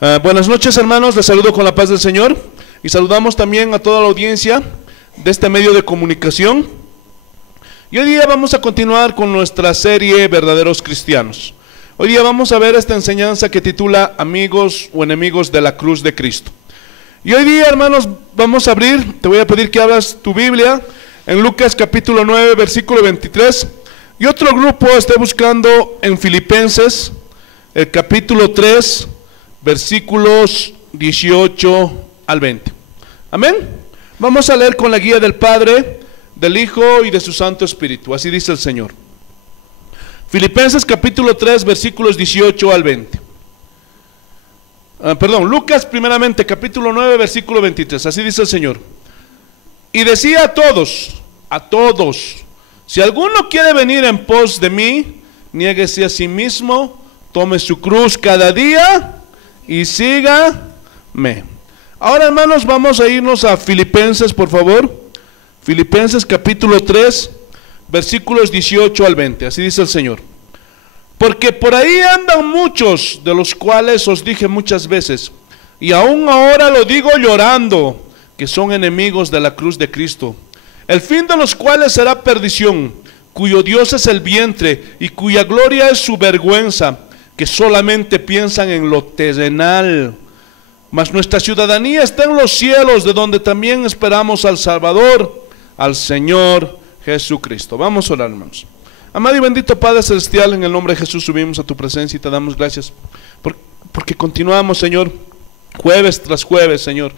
Buenas noches, hermanos, les saludo con la paz del Señor y saludamos también a toda la audiencia de este medio de comunicación. Y hoy día vamos a continuar con nuestra serie Verdaderos Cristianos. Hoy día vamos a ver esta enseñanza que titula Amigos o Enemigos de la Cruz de Cristo. Y hoy día, hermanos, vamos a abrir, te voy a pedir que abras tu Biblia en Lucas capítulo 9, versículo 23. Y otro grupo esté buscando en Filipenses, el capítulo 3, versículos 18 al 20. Amén. Vamos a leer con la guía del Padre, del Hijo y de su Santo Espíritu. Así dice el Señor. Filipenses capítulo 3, versículos 18 al 20. Lucas primeramente, capítulo 9, versículo 23. Así dice el Señor. Y decía a todos, si alguno quiere venir en pos de mí, niéguese a sí mismo, tome su cruz cada día y sígame. Ahora, hermanos, vamos a irnos a Filipenses, por favor. Filipenses capítulo 3, versículos 18 al 20. Así dice el Señor. Porque por ahí andan muchos, de los cuales os dije muchas veces, y aún ahora lo digo llorando, que son enemigos de la cruz de Cristo, el fin de los cuales será perdición, cuyo Dios es el vientre, y cuya gloria es su vergüenza, que solamente piensan en lo terrenal. Mas nuestra ciudadanía está en los cielos, de donde también esperamos al Salvador, al Señor Jesucristo. Vamos a orar, hermanos. Amado y bendito Padre Celestial, en el nombre de Jesús subimos a tu presencia y te damos gracias porque continuamos, Señor, jueves tras jueves, Señor,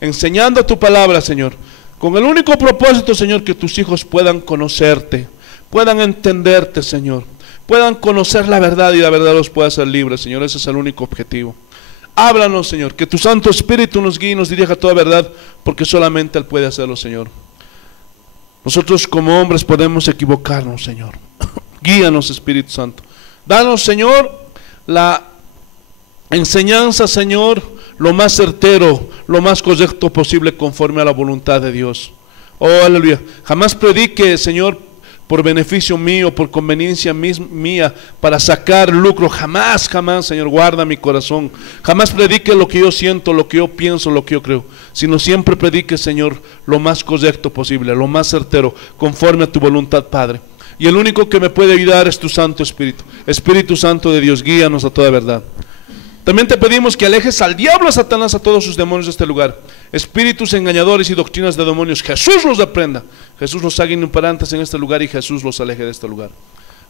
enseñando tu palabra, Señor, con el único propósito, Señor, que tus hijos puedan conocerte, puedan entenderte, Señor, puedan conocer la verdad y la verdad los pueda hacer libres, Señor. Ese es el único objetivo. Háblanos, Señor, que tu Santo Espíritu nos guíe y nos dirija a toda verdad, porque solamente Él puede hacerlo, Señor. Nosotros como hombres podemos equivocarnos, Señor. Guíanos, Espíritu Santo. Danos, Señor, la enseñanza, Señor, lo más certero, lo más correcto posible conforme a la voluntad de Dios. Oh, aleluya. Jamás predique, Señor, por beneficio mío, por conveniencia mía, para sacar lucro. Jamás, Señor, guarda mi corazón. Jamás predique lo que yo siento, lo que yo pienso, lo que yo creo, sino siempre predique, Señor, lo más correcto posible, lo más certero, conforme a tu voluntad, Padre. Y el único que me puede ayudar es tu Santo Espíritu. Espíritu Santo de Dios, guíanos a toda verdad. También te pedimos que alejes al diablo, a Satanás, a todos sus demonios de este lugar. Espíritus engañadores y doctrinas de demonios, Jesús los reprenda. Jesús los haga inoperantes en este lugar y Jesús los aleje de este lugar.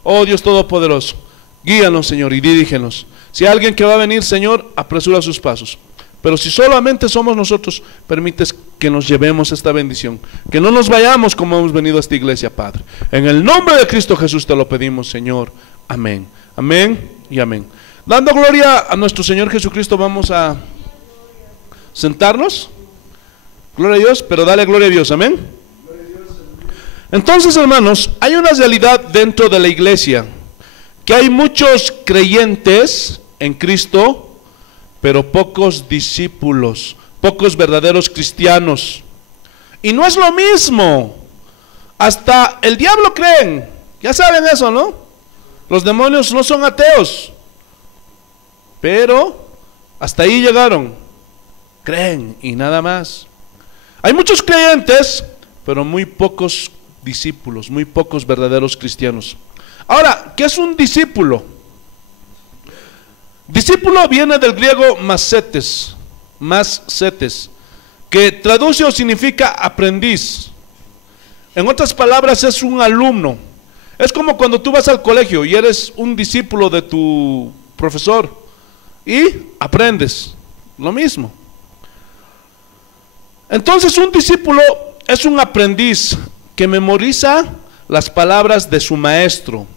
Oh Dios Todopoderoso, guíanos, Señor, y dirígenos. Si hay alguien que va a venir, Señor, apresura sus pasos. Pero si solamente somos nosotros, permites que nos llevemos esta bendición, que no nos vayamos como hemos venido a esta iglesia, Padre. En el nombre de Cristo Jesús te lo pedimos, Señor. Amén. Amén y amén. Dando gloria a nuestro Señor Jesucristo, vamos a sentarnos. Gloria a Dios, pero dale gloria a Dios, amén. Entonces, hermanos, hay una realidad dentro de la iglesia, que hay muchos creyentes en Cristo, pero pocos discípulos, pocos verdaderos cristianos. Y no es lo mismo. Hasta el diablo creen. Ya saben eso, ¿no? Los demonios no son ateos, pero hasta ahí llegaron. Creen y nada más. Hay muchos creyentes, pero muy pocos discípulos, muy pocos verdaderos cristianos. Ahora, ¿qué es un discípulo? Discípulo viene del griego masetes, que traduce o significa aprendiz. En otras palabras, es un alumno. Es como cuando tú vas al colegio y eres un discípulo de tu profesor y aprendes lo mismo. Entonces, un discípulo es un aprendiz que memoriza las palabras de su maestro,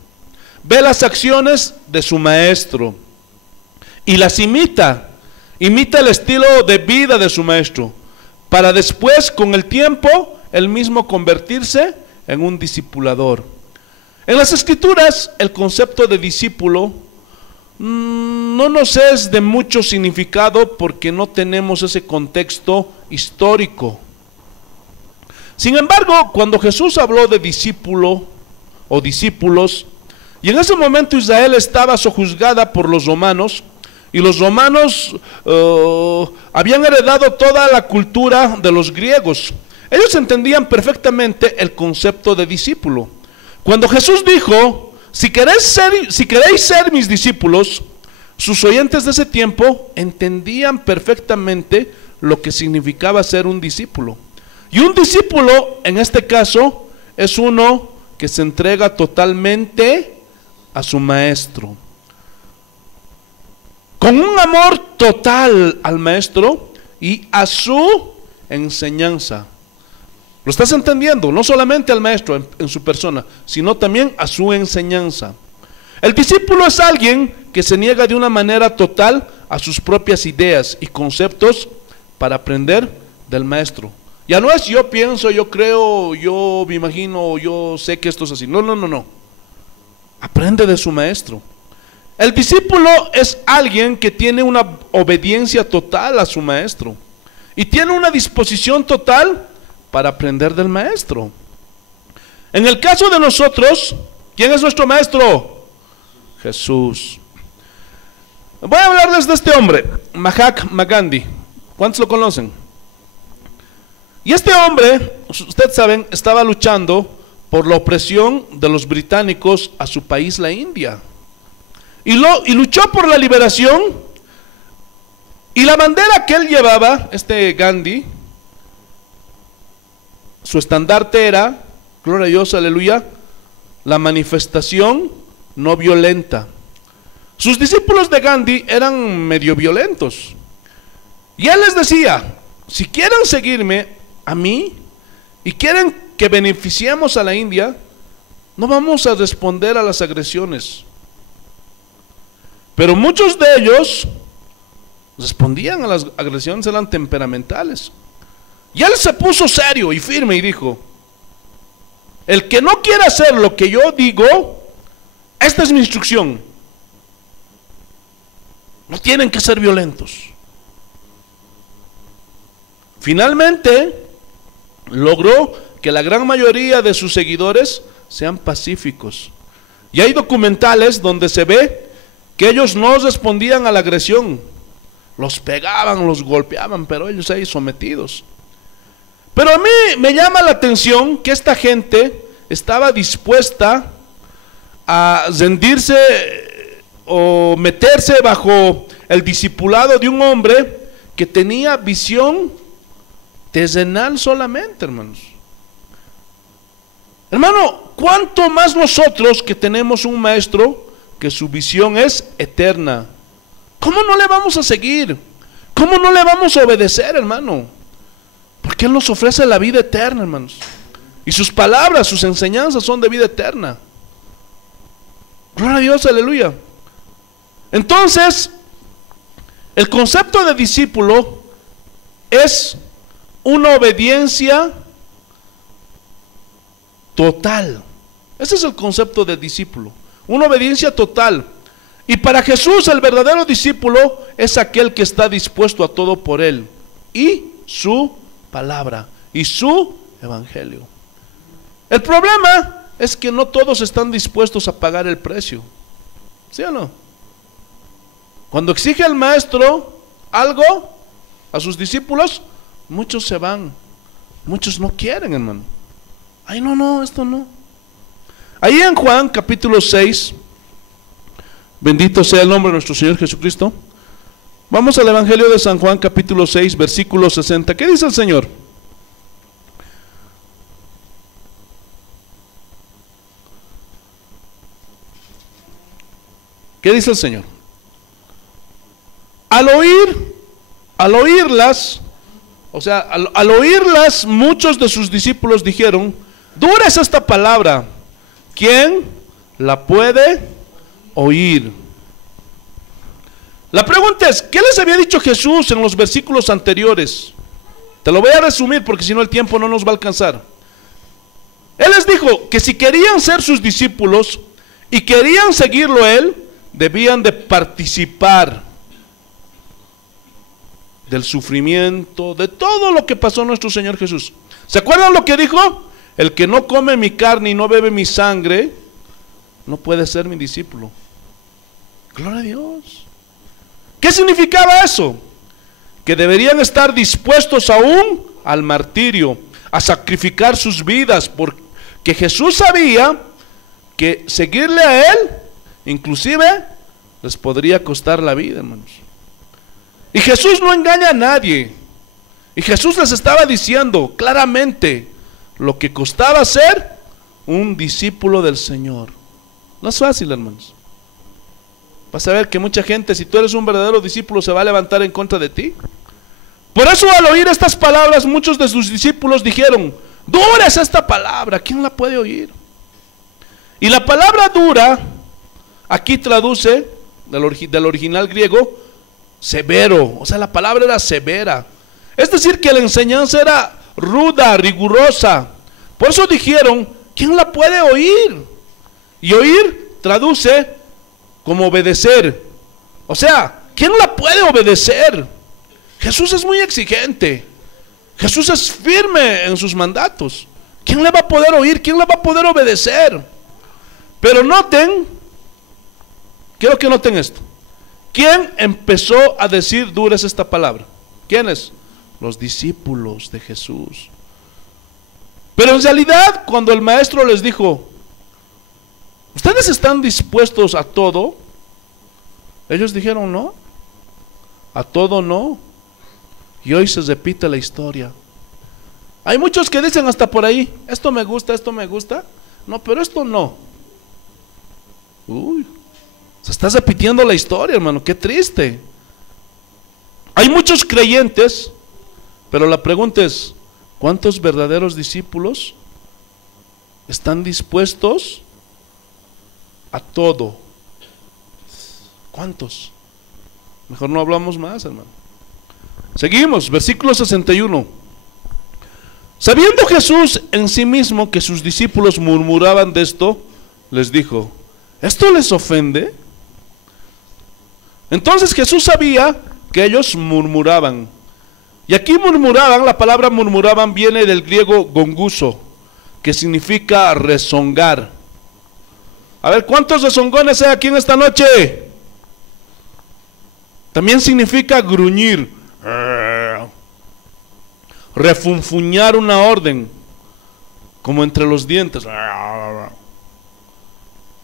ve las acciones de su maestro y las imita el estilo de vida de su maestro, para después, con el tiempo, él mismo convertirse en un discipulador. En las Escrituras, el concepto de discípulo no nos es de mucho significado porque no tenemos ese contexto histórico. Sin embargo, cuando Jesús habló de discípulo o discípulos, y en ese momento Israel estaba sojuzgada por los romanos, y los romanos habían heredado toda la cultura de los griegos. Ellos entendían perfectamente el concepto de discípulo. Cuando Jesús dijo, si queréis ser mis discípulos, sus oyentes de ese tiempo entendían perfectamente lo que significaba ser un discípulo. Y un discípulo, en este caso, es uno que se entrega totalmente a su maestro, con un amor total al maestro y a su enseñanza. ¿Lo estás entendiendo? No solamente al maestro en su persona, sino también a su enseñanza. El discípulo es alguien que se niega de una manera total a sus propias ideas y conceptos para aprender del maestro. Ya no es yo pienso, yo creo, yo me imagino, yo sé que esto es así. No, no, no, no. Aprende de su maestro. El discípulo es alguien que tiene una obediencia total a su maestro y tiene una disposición total para aprender del maestro. En el caso de nosotros, ¿quién es nuestro maestro? Jesús. Voy a hablarles de este hombre, Mahatma Gandhi. ¿Cuántos lo conocen? Y este hombre, ustedes saben, estaba luchando por la opresión de los británicos a su país, la India. Y luchó por la liberación. Y la bandera que él llevaba, este Gandhi, su estandarte era, gloria a Dios, aleluya, la manifestación no violenta. Sus discípulos de Gandhi eran medio violentos. Y él les decía, si quieren seguirme a mí y quieren que beneficiemos a la India, no vamos a responder a las agresiones. Pero muchos de ellos respondían a las agresiones, eran temperamentales. Y él se puso serio y firme y dijo, el que no quiera hacer lo que yo digo, esta es mi instrucción. No tienen que ser violentos. Finalmente, logró que la gran mayoría de sus seguidores sean pacíficos. Y hay documentales donde se ve que ellos no respondían a la agresión. Los pegaban, los golpeaban, pero ellos ahí sometidos. Pero a mí me llama la atención que esta gente estaba dispuesta a rendirse o meterse bajo el discipulado de un hombre que tenía visión terrenal solamente, hermanos. Hermano, ¿cuánto más nosotros que tenemos un maestro que su visión es eterna? ¿Cómo no le vamos a seguir? ¿Cómo no le vamos a obedecer, hermano? Porque Él nos ofrece la vida eterna, hermanos. Y sus palabras, sus enseñanzas son de vida eterna. Gloria a Dios, aleluya. Entonces, el concepto de discípulo es una obediencia total. Ese es el concepto de discípulo, una obediencia total. Y para Jesús el verdadero discípulo es aquel que está dispuesto a todo por Él y su palabra y su evangelio. El problema es que no todos están dispuestos a pagar el precio, ¿sí o no? Cuando exige el maestro algo a sus discípulos, muchos se van, muchos no quieren, hermano. Ay, no, esto no. Ahí en Juan capítulo 6, bendito sea el nombre de nuestro Señor Jesucristo. Vamos al Evangelio de San Juan capítulo 6, versículo 60. ¿Qué dice el Señor? ¿Qué dice el Señor? Al oírlas, o sea, al oírlas, muchos de sus discípulos dijeron, dura es esta palabra, ¿quién la puede oír? La pregunta es, ¿qué les había dicho Jesús en los versículos anteriores? Te lo voy a resumir porque si no el tiempo no nos va a alcanzar. Él les dijo que si querían ser sus discípulos y querían seguirlo a Él, debían de participar del sufrimiento, de todo lo que pasó nuestro Señor Jesús. ¿Se acuerdan lo que dijo? El que no come mi carne y no bebe mi sangre, no puede ser mi discípulo. Gloria a Dios. ¿Qué significaba eso? Que deberían estar dispuestos aún al martirio, a sacrificar sus vidas, porque Jesús sabía que seguirle a Él, inclusive, les podría costar la vida, hermanos. Y Jesús no engaña a nadie. Y Jesús les estaba diciendo claramente lo que costaba ser un discípulo del Señor. No es fácil, hermanos. Vas a ver que mucha gente, si tú eres un verdadero discípulo, se va a levantar en contra de ti. Por eso, al oír estas palabras, muchos de sus discípulos dijeron: dura es esta palabra, ¿quién la puede oír? Y la palabra dura aquí traduce del original griego severo, o sea, la palabra era severa. Es decir, que la enseñanza era ruda, rigurosa. Por eso dijeron: ¿quién la puede oír? Y oír traduce como obedecer. O sea, ¿quién la puede obedecer? Jesús es muy exigente. Jesús es firme en sus mandatos. ¿Quién le va a poder oír? ¿Quién le va a poder obedecer? Pero noten, quiero que noten esto. ¿Quién empezó a decir dura es esta palabra? ¿Quiénes? Los discípulos de Jesús. Pero en realidad, cuando el maestro les dijo: ¿ustedes están dispuestos a todo? Ellos dijeron: no, a todo no. Y hoy se repite la historia. Hay muchos que dicen hasta por ahí: esto me gusta, no, pero esto no. Uy, se está repitiendo la historia, hermano, qué triste. Hay muchos creyentes, pero la pregunta es: ¿cuántos verdaderos discípulos están dispuestos a todo? ¿Cuántos? Mejor no hablamos más, hermano. Seguimos, versículo 61. Sabiendo Jesús en sí mismo que sus discípulos murmuraban de esto, les dijo: ¿esto les ofende? Entonces Jesús sabía que ellos murmuraban. Y aquí murmuraban, la palabra murmuraban viene del griego gonguso, que significa rezongar. A ver, ¿cuántos rezongones hay aquí en esta noche? También significa gruñir, refunfuñar una orden, como entre los dientes.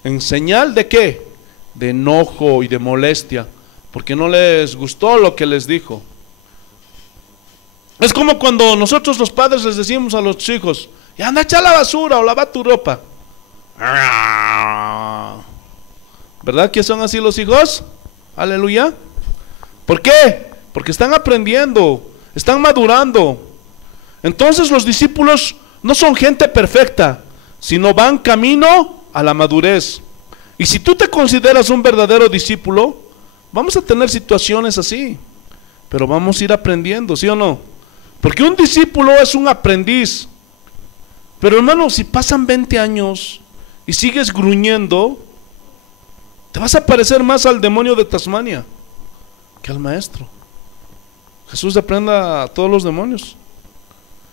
¿En señal de qué? De enojo y de molestia, porque no les gustó lo que les dijo. Es como cuando nosotros los padres les decimos a los hijos: ya anda a echar la basura o lava tu ropa. ¿Verdad que son así los hijos? Aleluya. ¿Por qué? Porque están aprendiendo, están madurando. Entonces los discípulos no son gente perfecta, sino van camino a la madurez. Y si tú te consideras un verdadero discípulo, vamos a tener situaciones así, pero vamos a ir aprendiendo, ¿sí o no? Porque un discípulo es un aprendiz. Pero hermano, si pasan 20 años y sigues gruñendo, te vas a parecer más al demonio de Tasmania que al maestro. Jesús reprenda a todos los demonios.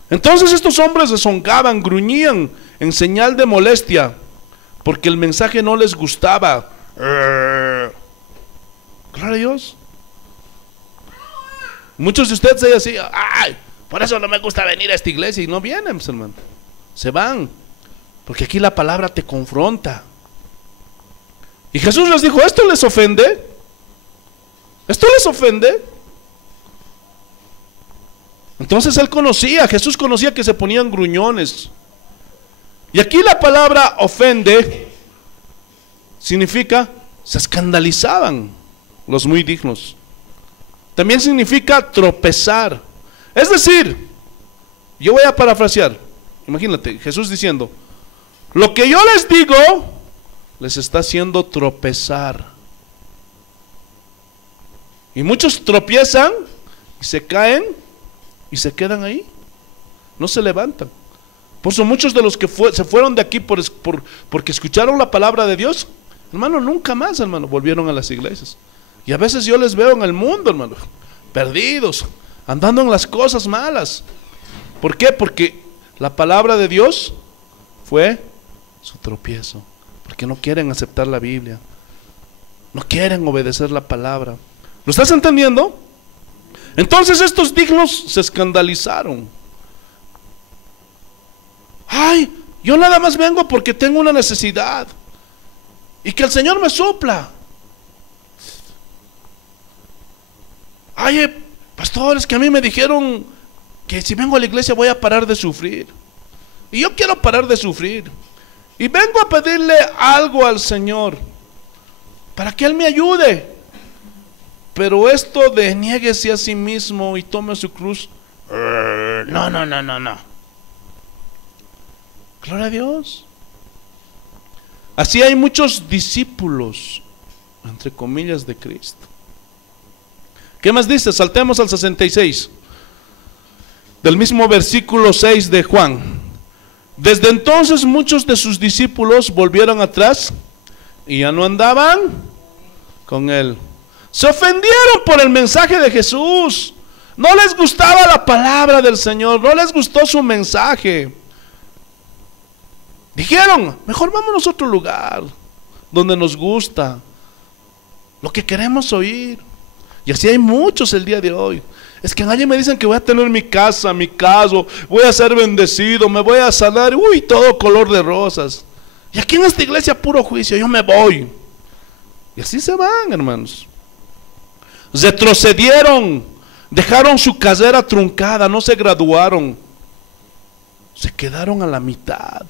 Entonces estos hombres rezongaban, gruñían en señal de molestia, porque el mensaje no les gustaba. Claro a Dios. Muchos de ustedes dicen así: ay, por eso no me gusta venir a esta iglesia. Y no vienen, pues, hermano. Se van, porque aquí la palabra te confronta. Y Jesús les dijo: ¿esto les ofende? ¿Esto les ofende? Entonces Jesús conocía que se ponían gruñones. Y aquí la palabra ofende significa se escandalizaban los muy dignos. También significa tropezar. Es decir, yo voy a parafrasear. Imagínate, Jesús diciendo: lo que yo les digo les está haciendo tropezar. Y muchos tropiezan y se caen y se quedan ahí, no se levantan. Por eso muchos de los que se fueron de aquí porque escucharon la palabra de Dios, hermano, nunca más, hermano, volvieron a las iglesias. Y a veces yo les veo en el mundo, hermano, perdidos, andando en las cosas malas. ¿Por qué? Porque la palabra de Dios fue su tropiezo, porque no quieren aceptar la Biblia, no quieren obedecer la palabra. ¿Lo estás entendiendo? Entonces estos dignos se escandalizaron. Ay, yo nada más vengo porque tengo una necesidad y que el Señor me supla. Ay, pastores, que a mí me dijeron que si vengo a la iglesia voy a parar de sufrir. Y yo quiero parar de sufrir. Y vengo a pedirle algo al Señor para que Él me ayude. Pero esto de niéguese a sí mismo y tome su cruz, no. Gloria a Dios. Así hay muchos discípulos, entre comillas, de Cristo. ¿Qué más dice? Saltemos al 66 del mismo versículo 6 de Juan. Desde entonces muchos de sus discípulos volvieron atrás y ya no andaban con Él. Se ofendieron por el mensaje de Jesús. No les gustaba la palabra del Señor, no les gustó su mensaje. Dijeron, mejor vámonos a otro lugar donde nos gusta, lo que queremos oír. Y así hay muchos el día de hoy. Es que nadie me dicen que voy a tener mi casa, mi caso, voy a ser bendecido, me voy a sanar, uy, todo color de rosas. Y aquí en esta iglesia puro juicio, yo me voy. Y así se van, hermanos. Retrocedieron, dejaron su carrera truncada, no se graduaron, se quedaron a la mitad,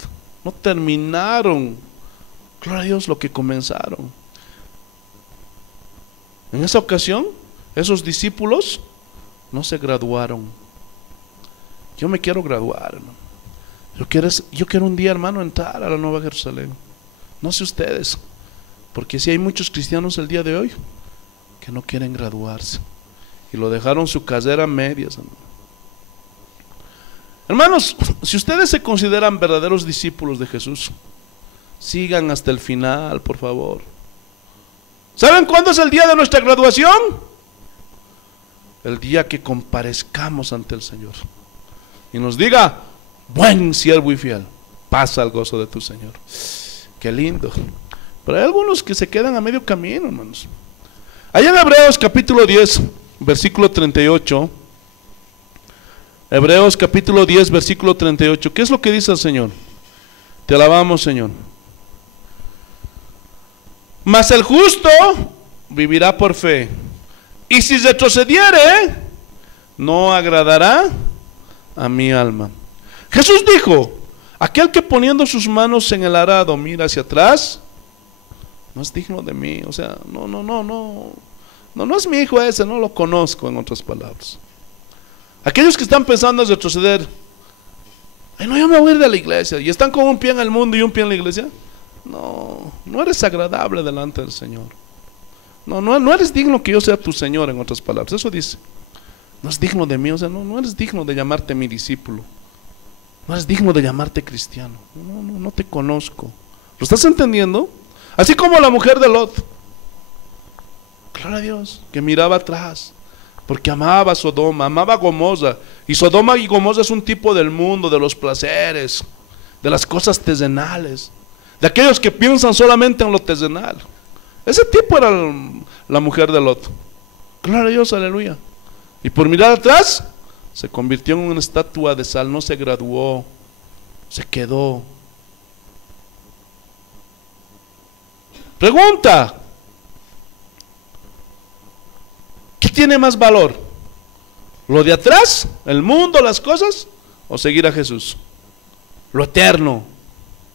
no terminaron, gloria a Dios, lo que comenzaron. En esa ocasión, esos discípulos no se graduaron. Yo me quiero graduar, hermano. Yo quiero un día, hermano, entrar a la Nueva Jerusalén. No sé ustedes, porque si hay muchos cristianos el día de hoy que no quieren graduarse y lo dejaron su carrera a medias, hermano. Hermanos, si ustedes se consideran verdaderos discípulos de Jesús, sigan hasta el final, por favor. ¿Saben cuándo es el día de nuestra graduación? El día que comparezcamos ante el Señor y nos diga, buen siervo y fiel, pasa al gozo de tu Señor. Qué lindo. Pero hay algunos que se quedan a medio camino, hermanos. Allá en Hebreos capítulo 10, versículo 38. Hebreos capítulo 10, versículo 38. ¿Qué es lo que dice el Señor? Te alabamos, Señor. Mas el justo vivirá por fe, y si retrocediere, no agradará a mi alma. Jesús dijo, aquel que poniendo sus manos en el arado mira hacia atrás, no es digno de mí. O sea, no es mi hijo ese, no lo conozco, en otras palabras. Aquellos que están pensando en retroceder, ay, no, yo me voy a ir de la iglesia, y están con un pie en el mundo y un pie en la iglesia. No eres agradable delante del Señor. No eres digno que yo sea tu Señor, en otras palabras. Eso dice, no es digno de mí. O sea, no eres digno de llamarte mi discípulo, no eres digno de llamarte cristiano. No te conozco. ¿Lo estás entendiendo? Así como la mujer de Lot, gloria a Dios, que miraba atrás porque amaba a Sodoma, amaba a Gomorra. Y Sodoma y Gomorra es un tipo del mundo, de los placeres, de las cosas terrenales, de aquellos que piensan solamente en lo terrenal. Ese tipo era la mujer de Lot. Gloria a Dios, aleluya. Y por mirar atrás se convirtió en una estatua de sal. No se graduó, se quedó. Pregunta: ¿qué tiene más valor? ¿Lo de atrás, el mundo, las cosas, o seguir a Jesús? Lo eterno.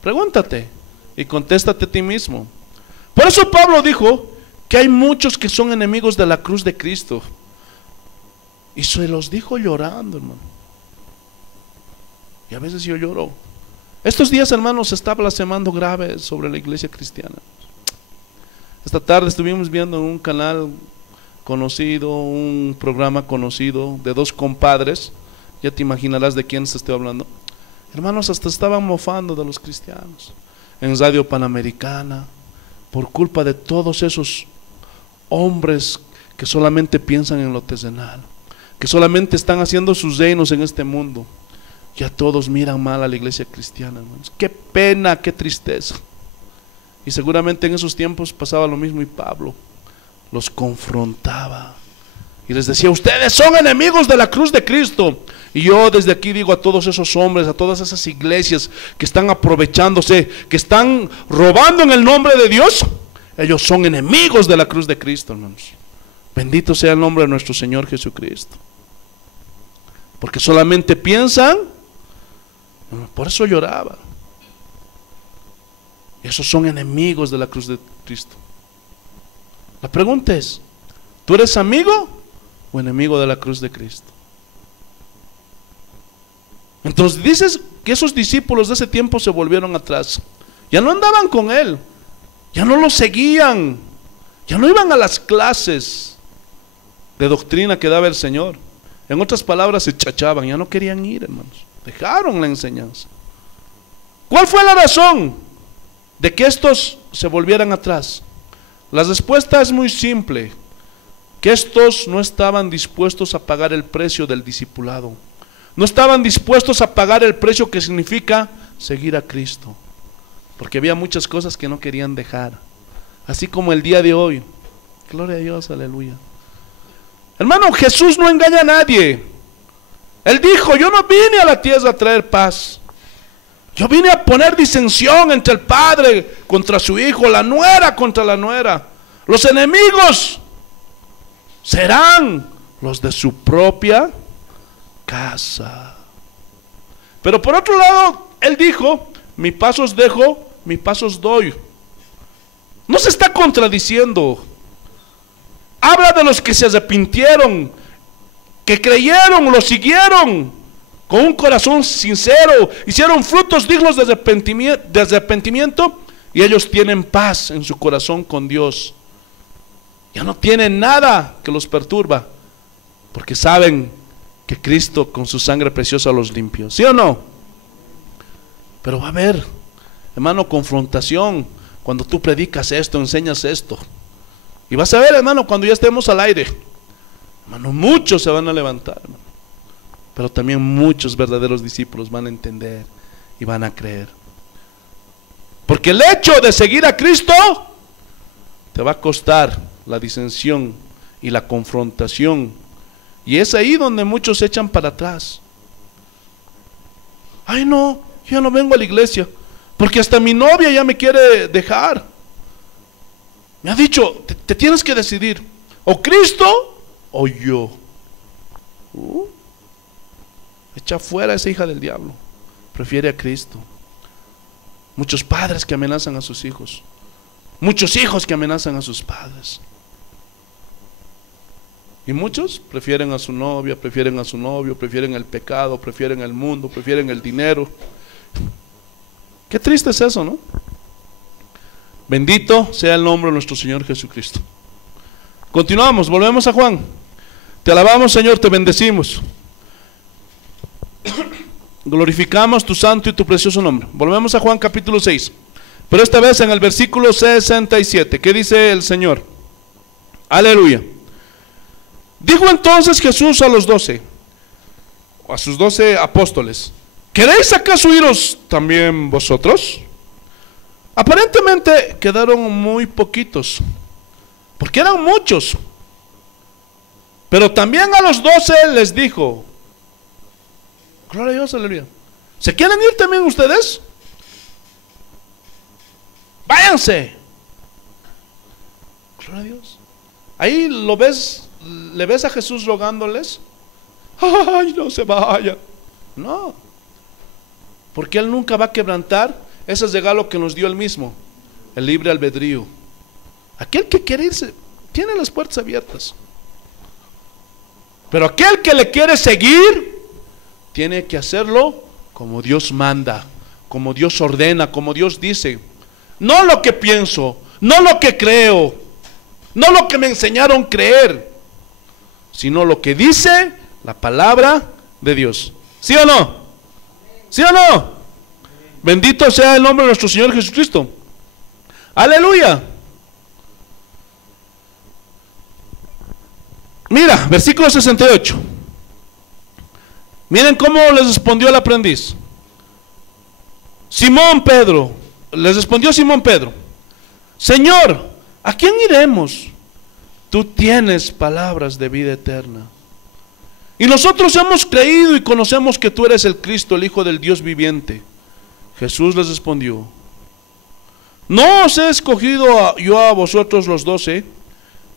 Pregúntate y contéstate a ti mismo. Por eso Pablo dijo que hay muchos que son enemigos de la cruz de Cristo, y se los dijo llorando, hermano. Y a veces yo lloro. Estos días, hermanos, se está blasfemando grave sobre la iglesia cristiana. Esta tarde estuvimos viendo en un canal conocido, un programa conocido de dos compadres. Ya te imaginarás de quién se estoy hablando. Hermanos, hasta estaban mofando de los cristianos en Radio Panamericana, por culpa de todos esos hombres que solamente piensan en lo terrenal, que solamente están haciendo sus reinos en este mundo. Ya todos miran mal a la iglesia cristiana, hermanos. Qué pena, qué tristeza. Y seguramente en esos tiempos pasaba lo mismo. Y Pablo los confrontaba y les decía: ustedes son enemigos de la cruz de Cristo. Y yo desde aquí digo a todos esos hombres, a todas esas iglesias que están aprovechándose, que están robando en el nombre de Dios, ellos son enemigos de la cruz de Cristo, hermanos. Bendito sea el nombre de nuestro Señor Jesucristo. Porque solamente piensan, por eso lloraba. Esos son enemigos de la cruz de Cristo. La pregunta es: ¿tú eres amigo o enemigo de la cruz de Cristo? Entonces dices que esos discípulos de ese tiempo se volvieron atrás. Ya no andaban con él, ya no lo seguían, ya no iban a las clases de doctrina que daba el Señor. En otras palabras, se chachaban, ya no querían ir, hermanos. Dejaron la enseñanza. ¿Cuál fue la razón de que estos se volvieran atrás? La respuesta es muy simple: que estos no estaban dispuestos a pagar el precio del discipulado. No estaban dispuestos a pagar el precio que significa seguir a Cristo, porque había muchas cosas que no querían dejar, así como el día de hoy. Gloria a Dios, aleluya. Hermano, Jesús no engaña a nadie. Él dijo: yo no vine a la tierra a traer paz, yo vine a poner disensión entre el padre contra su hijo, la nuera contra la nuera. Los enemigos serán los de su propia casa. Pero por otro lado, él dijo: mi paz os dejo, mi paz os doy. No se está contradiciendo. Habla de los que se arrepintieron, que creyeron, lo siguieron con un corazón sincero, hicieron frutos dignos de arrepentimiento, y ellos tienen paz en su corazón con Dios. Ya no tienen nada que los perturba, porque saben que Cristo con su sangre preciosa los limpió. ¿Sí o no? Pero va a haber, hermano, confrontación cuando tú predicas esto, enseñas esto. Y vas a ver, hermano, cuando ya estemos al aire, hermano, muchos se van a levantar, hermano. Pero también muchos verdaderos discípulos van a entender y van a creer. Porque el hecho de seguir a Cristo te va a costar la disensión y la confrontación. Y es ahí donde muchos se echan para atrás. Ay, no, yo no vengo a la iglesia porque hasta mi novia ya me quiere dejar. Me ha dicho: te tienes que decidir, o Cristo o yo. Echa fuera a esa hija del diablo, prefiere a Cristo. Muchos padres que amenazan a sus hijos, muchos hijos que amenazan a sus padres. Y muchos prefieren a su novia, prefieren a su novio, prefieren el pecado, prefieren el mundo, prefieren el dinero. Qué triste es eso, ¿no? Bendito sea el nombre de nuestro Señor Jesucristo. Continuamos, volvemos a Juan. Te alabamos, Señor, te bendecimos. Glorificamos tu santo y tu precioso nombre. Volvemos a Juan capítulo 6, pero esta vez en el versículo 67. ¿Qué dice el Señor? Aleluya. Dijo entonces Jesús a los 12, a sus 12 apóstoles: ¿queréis acaso iros también vosotros? Aparentemente quedaron muy poquitos, porque eran muchos. Pero también a los 12 les dijo: gloria a Dios, aleluya, ¿se quieren ir también ustedes? Váyanse. Gloria a Dios. Ahí lo ves. ¿Le ves a Jesús rogándoles? Ay, no se vayan. No, porque Él nunca va a quebrantar ese regalo que nos dio Él mismo, el libre albedrío. Aquel que quiere irse tiene las puertas abiertas, pero aquel que le quiere seguir tiene que hacerlo como Dios manda, como Dios ordena, como Dios dice. No lo que pienso, no lo que creo, no lo que me enseñaron a creer, sino lo que dice la palabra de Dios. ¿Sí o no? ¿Sí o no? Bendito sea el nombre de nuestro Señor Jesucristo. Aleluya. Mira, versículo 68. Miren cómo les respondió el aprendiz. Simón Pedro, les respondió Simón Pedro: Señor, ¿a quién iremos? tú tienes palabras de vida eterna. Y nosotros hemos creído y conocemos que tú eres el Cristo, el Hijo del Dios viviente. Jesús les respondió: no os he escogido yo a vosotros los 12,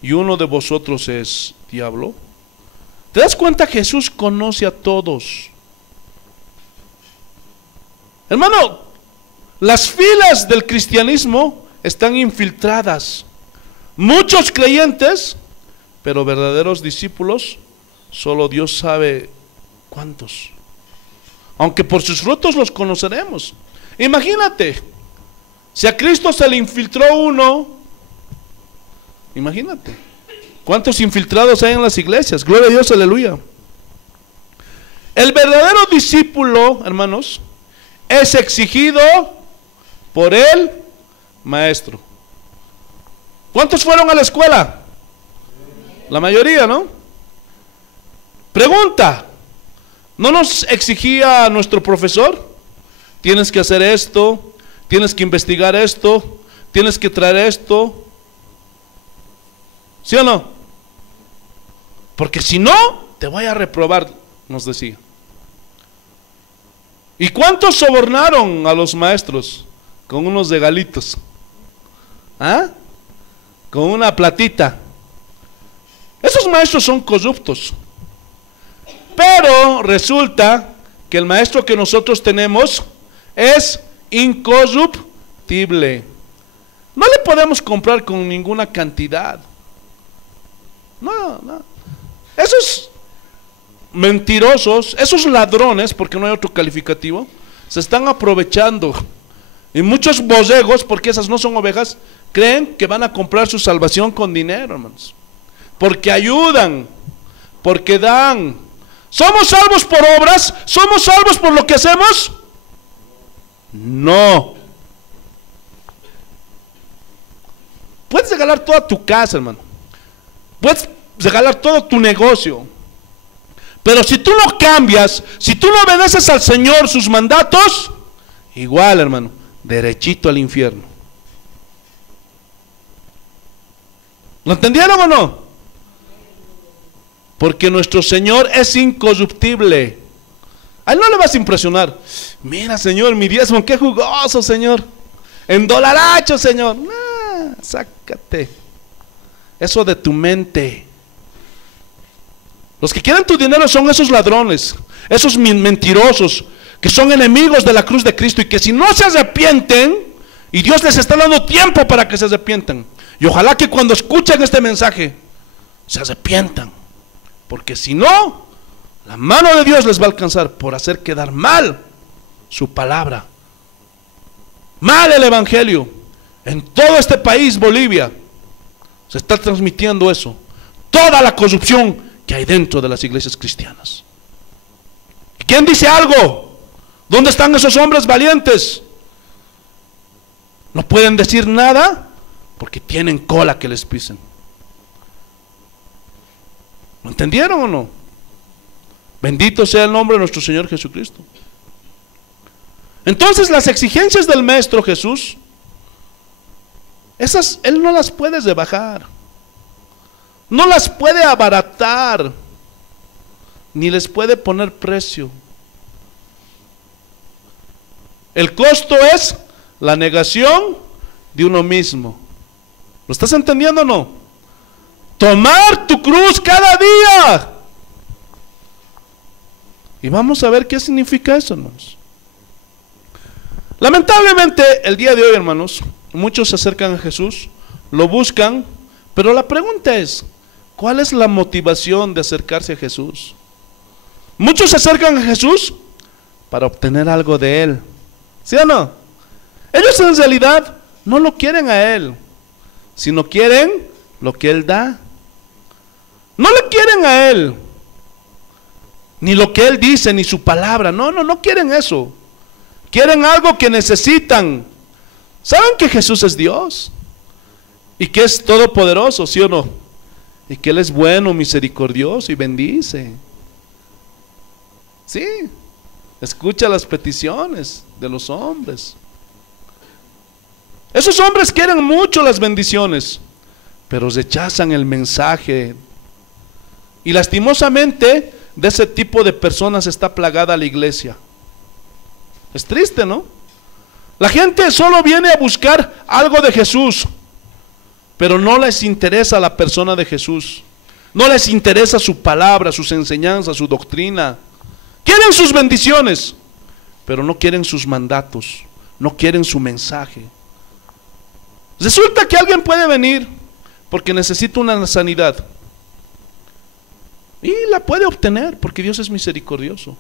y uno de vosotros es diablo. ¿Te das cuenta? Jesús conoce a todos. Hermano, las filas del cristianismo están infiltradas. Muchos creyentes, pero verdaderos discípulos, solo Dios sabe cuántos. Aunque por sus frutos los conoceremos. Imagínate, si a Cristo se le infiltró uno, imagínate cuántos infiltrados hay en las iglesias. Gloria a Dios, aleluya. El verdadero discípulo, hermanos, es exigido por el maestro. ¿Cuántos fueron a la escuela? La mayoría, ¿no? Pregunta: ¿no nos exigía nuestro profesor? Tienes que hacer esto, tienes que investigar esto, tienes que traer esto. ¿Sí o no? Porque si no, te voy a reprobar, nos decía. ¿Y cuántos sobornaron a los maestros con unos regalitos? ¿Ah? Con una platita. Esos maestros son corruptos. Pero resulta que el maestro que nosotros tenemos es incorruptible. No le podemos comprar con ninguna cantidad. No. Esos mentirosos, esos ladrones, porque no hay otro calificativo, se están aprovechando. Y muchos borregos, porque esas no son ovejas, creen que van a comprar su salvación con dinero, hermanos. Porque ayudan, porque dan. ¿Somos salvos por obras? ¿Somos salvos por lo que hacemos? No. Puedes regalar toda tu casa, hermano. Puedes regalar todo tu negocio. Pero si tú no cambias, si tú no obedeces al Señor sus mandatos, igual, hermano, derechito al infierno. ¿Lo entendieron o no? Porque nuestro Señor es incorruptible. A Él no le vas a impresionar. Mira, Señor, mi diezmo, qué jugoso, Señor. En dolaracho, Señor. Nah, sácate eso de tu mente. Los que quieren tu dinero son esos ladrones, esos mentirosos, que son enemigos de la cruz de Cristo, y que si no se arrepienten, y Dios les está dando tiempo para que se arrepientan, y ojalá que cuando escuchen este mensaje se arrepientan, porque si no, la mano de Dios les va a alcanzar por hacer quedar mal su palabra, mal el evangelio. En todo este país, Bolivia, se está transmitiendo eso, toda la corrupción que hay dentro de las iglesias cristianas. ¿Quién dice algo? ¿Dónde están esos hombres valientes? No pueden decir nada porque tienen cola que les pisen. ¿Lo entendieron o no? Bendito sea el nombre de nuestro Señor Jesucristo. Entonces las exigencias del Maestro Jesús, esas Él no las puede rebajar, no las puede abaratar, ni les puede poner precio. El costo es la negación de uno mismo. ¿Lo estás entendiendo o no? Tomar tu cruz cada día. Y vamos a ver qué significa eso, hermanos. Lamentablemente, el día de hoy, hermanos, muchos se acercan a Jesús, lo buscan, pero la pregunta es, ¿cuál es la motivación de acercarse a Jesús? Muchos se acercan a Jesús para obtener algo de Él, ¿sí o no? Ellos en realidad no lo quieren a Él, sino quieren lo que Él da. No le quieren a Él, ni lo que Él dice, ni su palabra. No quieren eso. Quieren algo que necesitan. ¿Saben que Jesús es Dios? Y que es todopoderoso, ¿sí o no? Y que Él es bueno, misericordioso y bendice. Sí, escucha las peticiones de los hombres. Esos hombres quieren mucho las bendiciones, pero rechazan el mensaje. Y lastimosamente de ese tipo de personas está plagada la iglesia. Es triste, ¿no? La gente solo viene a buscar algo de Jesús, pero no les interesa la persona de Jesús. No les interesa su palabra, sus enseñanzas, su doctrina. Quieren sus bendiciones, pero no quieren sus mandatos, no quieren su mensaje. Resulta que alguien puede venir porque necesita una sanidad y la puede obtener porque Dios es misericordioso,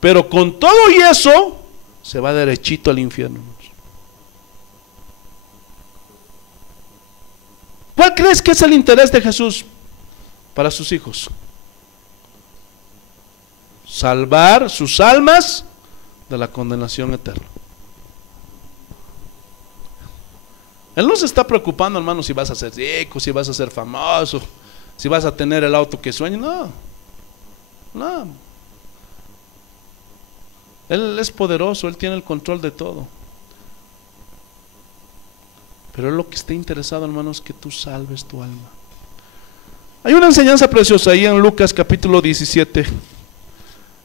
pero con todo y eso se va derechito al infierno. ¿Cuál crees que es el interés de Jesús para sus hijos? Salvar sus almas de la condenación eterna. Él no se está preocupando, hermano, si vas a ser rico, si vas a ser famoso, si vas a tener el auto que sueñas. No. Él es poderoso, Él tiene el control de todo. Pero Él lo que está interesado, hermano, es que tú salves tu alma. Hay una enseñanza preciosa ahí en Lucas capítulo 17.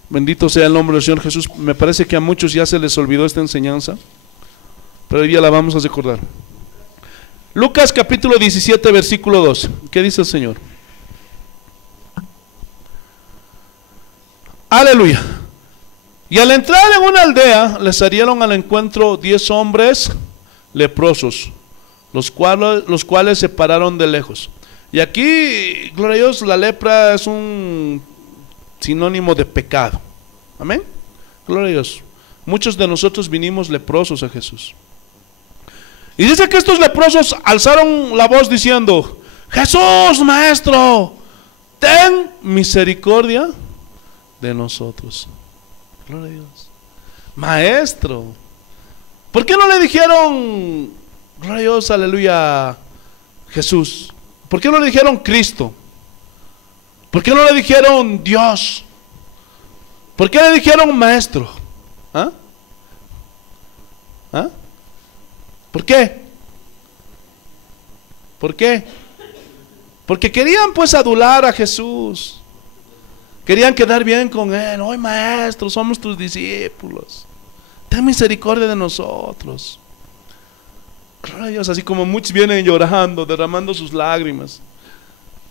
Bendito sea el nombre del Señor Jesús. Me parece que a muchos ya se les olvidó esta enseñanza, pero hoy día la vamos a recordar. Lucas capítulo 17 versículo 2. ¿Qué dice el Señor? Aleluya. Y al entrar en una aldea les salieron al encuentro 10 hombres leprosos, los cuales se pararon de lejos. Y aquí, gloria a Dios, la lepra es un sinónimo de pecado. Amén. Gloria a Dios. Muchos de nosotros vinimos leprosos a Jesús. Y dice que estos leprosos alzaron la voz diciendo: Jesús, maestro, ten misericordia de nosotros. Gloria a Dios. Maestro. ¿Por qué no le dijeron, gloria a Dios, aleluya, Jesús? ¿Por qué no le dijeron Cristo? ¿Por qué no le dijeron Dios? ¿Por qué le dijeron maestro? ¿Ah? ¿Ah? ¿Por qué? ¿Por qué? Porque querían pues adular a Jesús. Querían quedar bien con Él. Hoy maestro, somos tus discípulos. Ten misericordia de nosotros. Gloria a Dios, así como muchos vienen llorando, derramando sus lágrimas.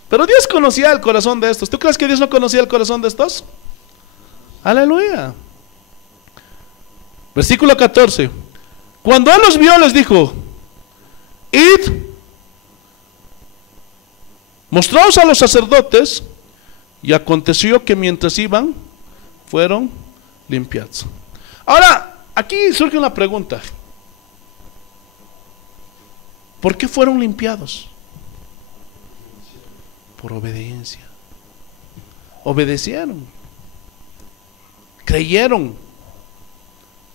Pero Dios conocía el corazón de estos. ¿Tú crees que Dios no conocía el corazón de estos? Aleluya. Versículo 14. Cuando Él los vio, les dijo: id, mostraos a los sacerdotes. Y aconteció que mientras iban, fueron limpiados. Ahora, aquí surge una pregunta. ¿Por qué fueron limpiados? Por obediencia. Obedecieron. Creyeron.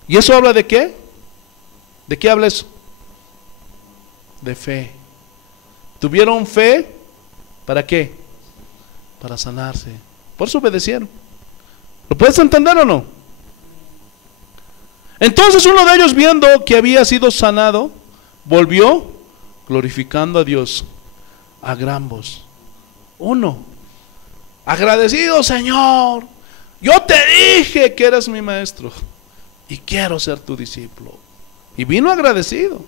¿Y eso habla de qué? ¿De qué habla eso? De fe. ¿Tuvieron fe? ¿Para qué? Para sanarse. Por eso obedecieron. ¿Lo puedes entender o no? Entonces uno de ellos, viendo que había sido sanado, volvió glorificando a Dios a gran voz. Uno, agradecido: Señor, yo te dije que eras mi maestro y quiero ser tu discípulo. Y vino agradecido.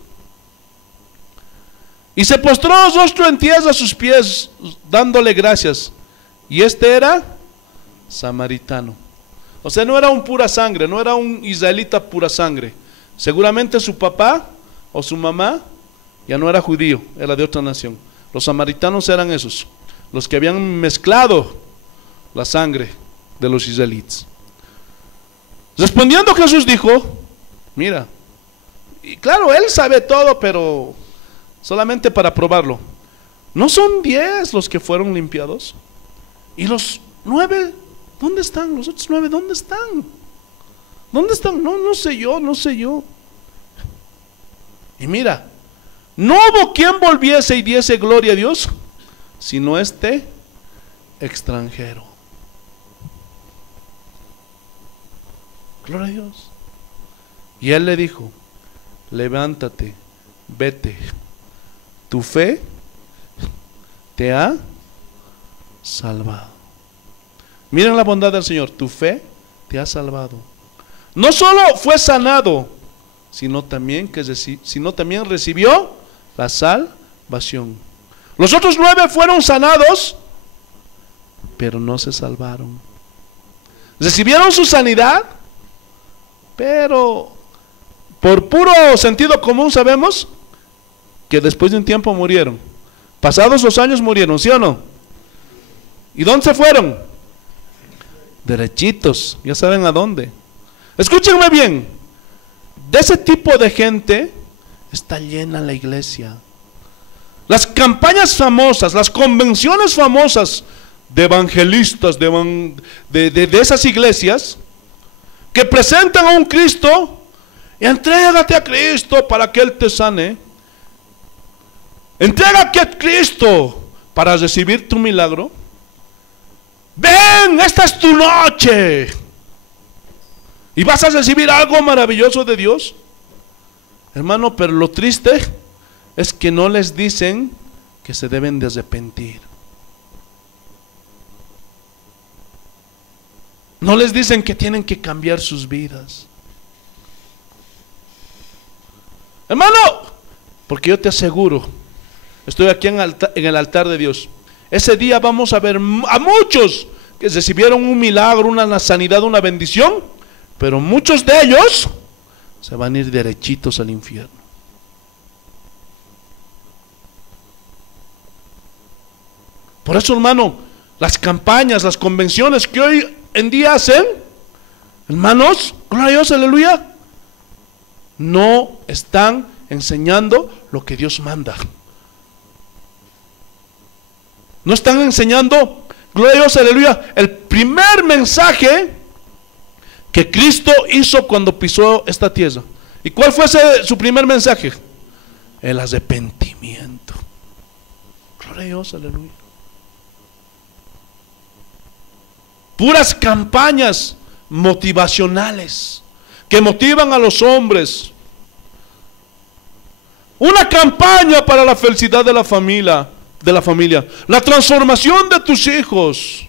Y se postró rostro en tierra a sus pies, dándole gracias. Y este era samaritano. O sea, no era un pura sangre, no era un israelita pura sangre. Seguramente su papá o su mamá ya no era judío, era de otra nación. Los samaritanos eran esos, los que habían mezclado la sangre de los israelitas. Respondiendo Jesús dijo: mira, y claro, él sabe todo, pero solamente para probarlo, ¿no son 10 los que fueron limpiados? ¿Y los 9? ¿Dónde están? ¿Los otros 9 dónde están? ¿Dónde están? No sé yo. Y mira, no hubo quien volviese y diese gloria a Dios, sino este extranjero. Gloria a Dios. Y él le dijo: levántate, vete, tu fe te ha salvado. Miren la bondad del Señor, tu fe te ha salvado. No solo fue sanado, sino también recibió la salvación. Los otros 9 fueron sanados, pero no se salvaron. Recibieron su sanidad, pero por puro sentido común sabemos que después de un tiempo murieron. Pasados los años murieron, ¿sí o no? ¿Y dónde se fueron? Derechitos, ya saben a dónde. Escúchenme bien, de ese tipo de gente está llena la iglesia. Las campañas famosas, las convenciones famosas de evangelistas, de esas iglesias, que presentan a un Cristo, y entrégate a Cristo para que Él te sane. Entrégate a Cristo para recibir tu milagro. Ven, esta es tu noche. Y vas a recibir algo maravilloso de Dios. Hermano, pero lo triste es que no les dicen que se deben de arrepentir. No les dicen que tienen que cambiar sus vidas. Hermano, porque yo te aseguro, estoy aquí en el altar de Dios. Ese día vamos a ver a muchos que recibieron un milagro, una sanidad, una bendición, pero muchos de ellos se van a ir derechitos al infierno. Por eso, hermano, las campañas, las convenciones que hoy en día hacen, hermanos, gloria a Dios, aleluya, no están enseñando lo que Dios manda. No están enseñando, gloria a Dios, aleluya, el primer mensaje que Cristo hizo cuando pisó esta tierra. ¿Y cuál fue su primer mensaje? El arrepentimiento. Gloria a Dios, aleluya. Puras campañas motivacionales que motivan a los hombres. Una campaña para la felicidad de la familia, la transformación de tus hijos.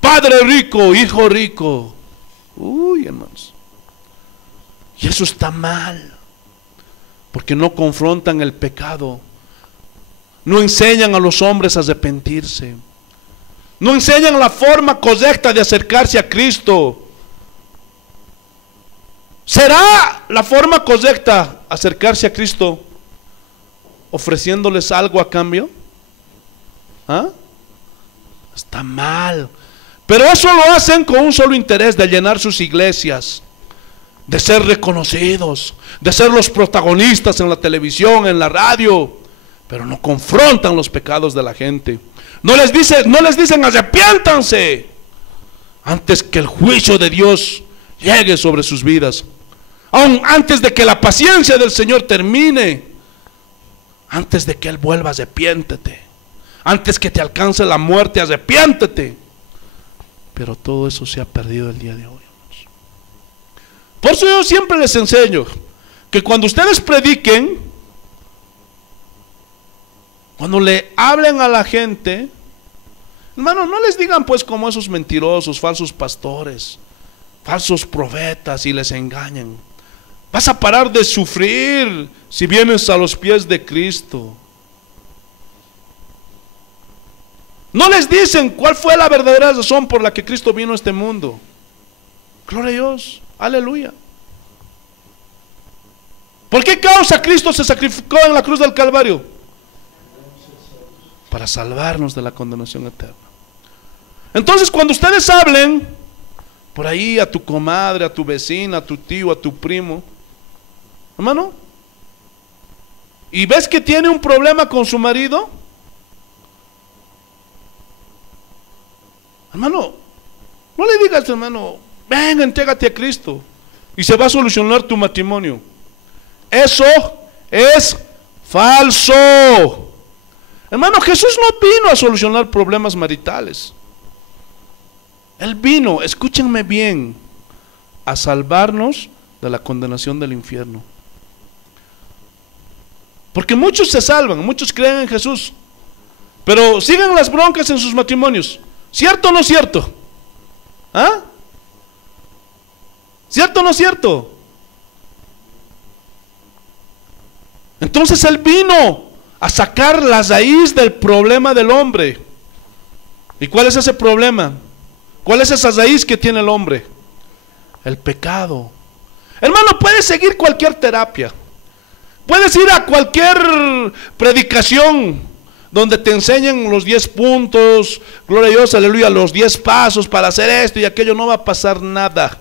Padre rico, hijo rico. Uy, hermanos. Y eso está mal, porque no confrontan el pecado. No enseñan a los hombres a arrepentirse. No enseñan la forma correcta de acercarse a Cristo. ¿Será la forma correcta acercarse a Cristo ofreciéndoles algo a cambio? ¿Ah? Está mal. Pero eso lo hacen con un solo interés: de llenar sus iglesias, de ser reconocidos, de ser los protagonistas en la televisión, en la radio. Pero no confrontan los pecados de la gente. No les dicen arrepiéntanse antes que el juicio de Dios llegue sobre sus vidas. Aún antes de que la paciencia del Señor termine, antes de que Él vuelva, arrepiéntete. Antes que te alcance la muerte, arrepiéntete. Pero todo eso se ha perdido el día de hoy. Por eso yo siempre les enseño que cuando ustedes prediquen, cuando le hablen a la gente, hermano, no les digan pues como esos mentirosos, falsos pastores, falsos profetas, y les engañen. Vas a parar de sufrir si vienes a los pies de Cristo. No les dicen cuál fue la verdadera razón por la que Cristo vino a este mundo. Gloria a Dios, aleluya. ¿Por qué causa Cristo se sacrificó en la cruz del Calvario? Para salvarnos de la condenación eterna. Entonces, cuando ustedes hablen por ahí a tu comadre, a tu vecina, a tu tío, a tu primo, hermano, y ves que tiene un problema con su marido, hermano, no le digas, hermano, ven, entrégate a Cristo y se va a solucionar tu matrimonio. Eso es falso. Hermano, Jesús no vino a solucionar problemas maritales. Él vino, escúchenme bien, a salvarnos de la condenación del infierno. Porque muchos se salvan, muchos creen en Jesús, pero siguen las broncas en sus matrimonios. ¿Cierto o no cierto? ¿Ah? ¿Cierto o no cierto? Entonces Él vino a sacar la raíz del problema del hombre. ¿Y cuál es ese problema? ¿Cuál es esa raíz que tiene el hombre? El pecado. Hermano, puedes seguir cualquier terapia, puedes ir a cualquier predicación donde te enseñen los 10 puntos, gloria a Dios, aleluya, los 10 pasos para hacer esto y aquello. No va a pasar nada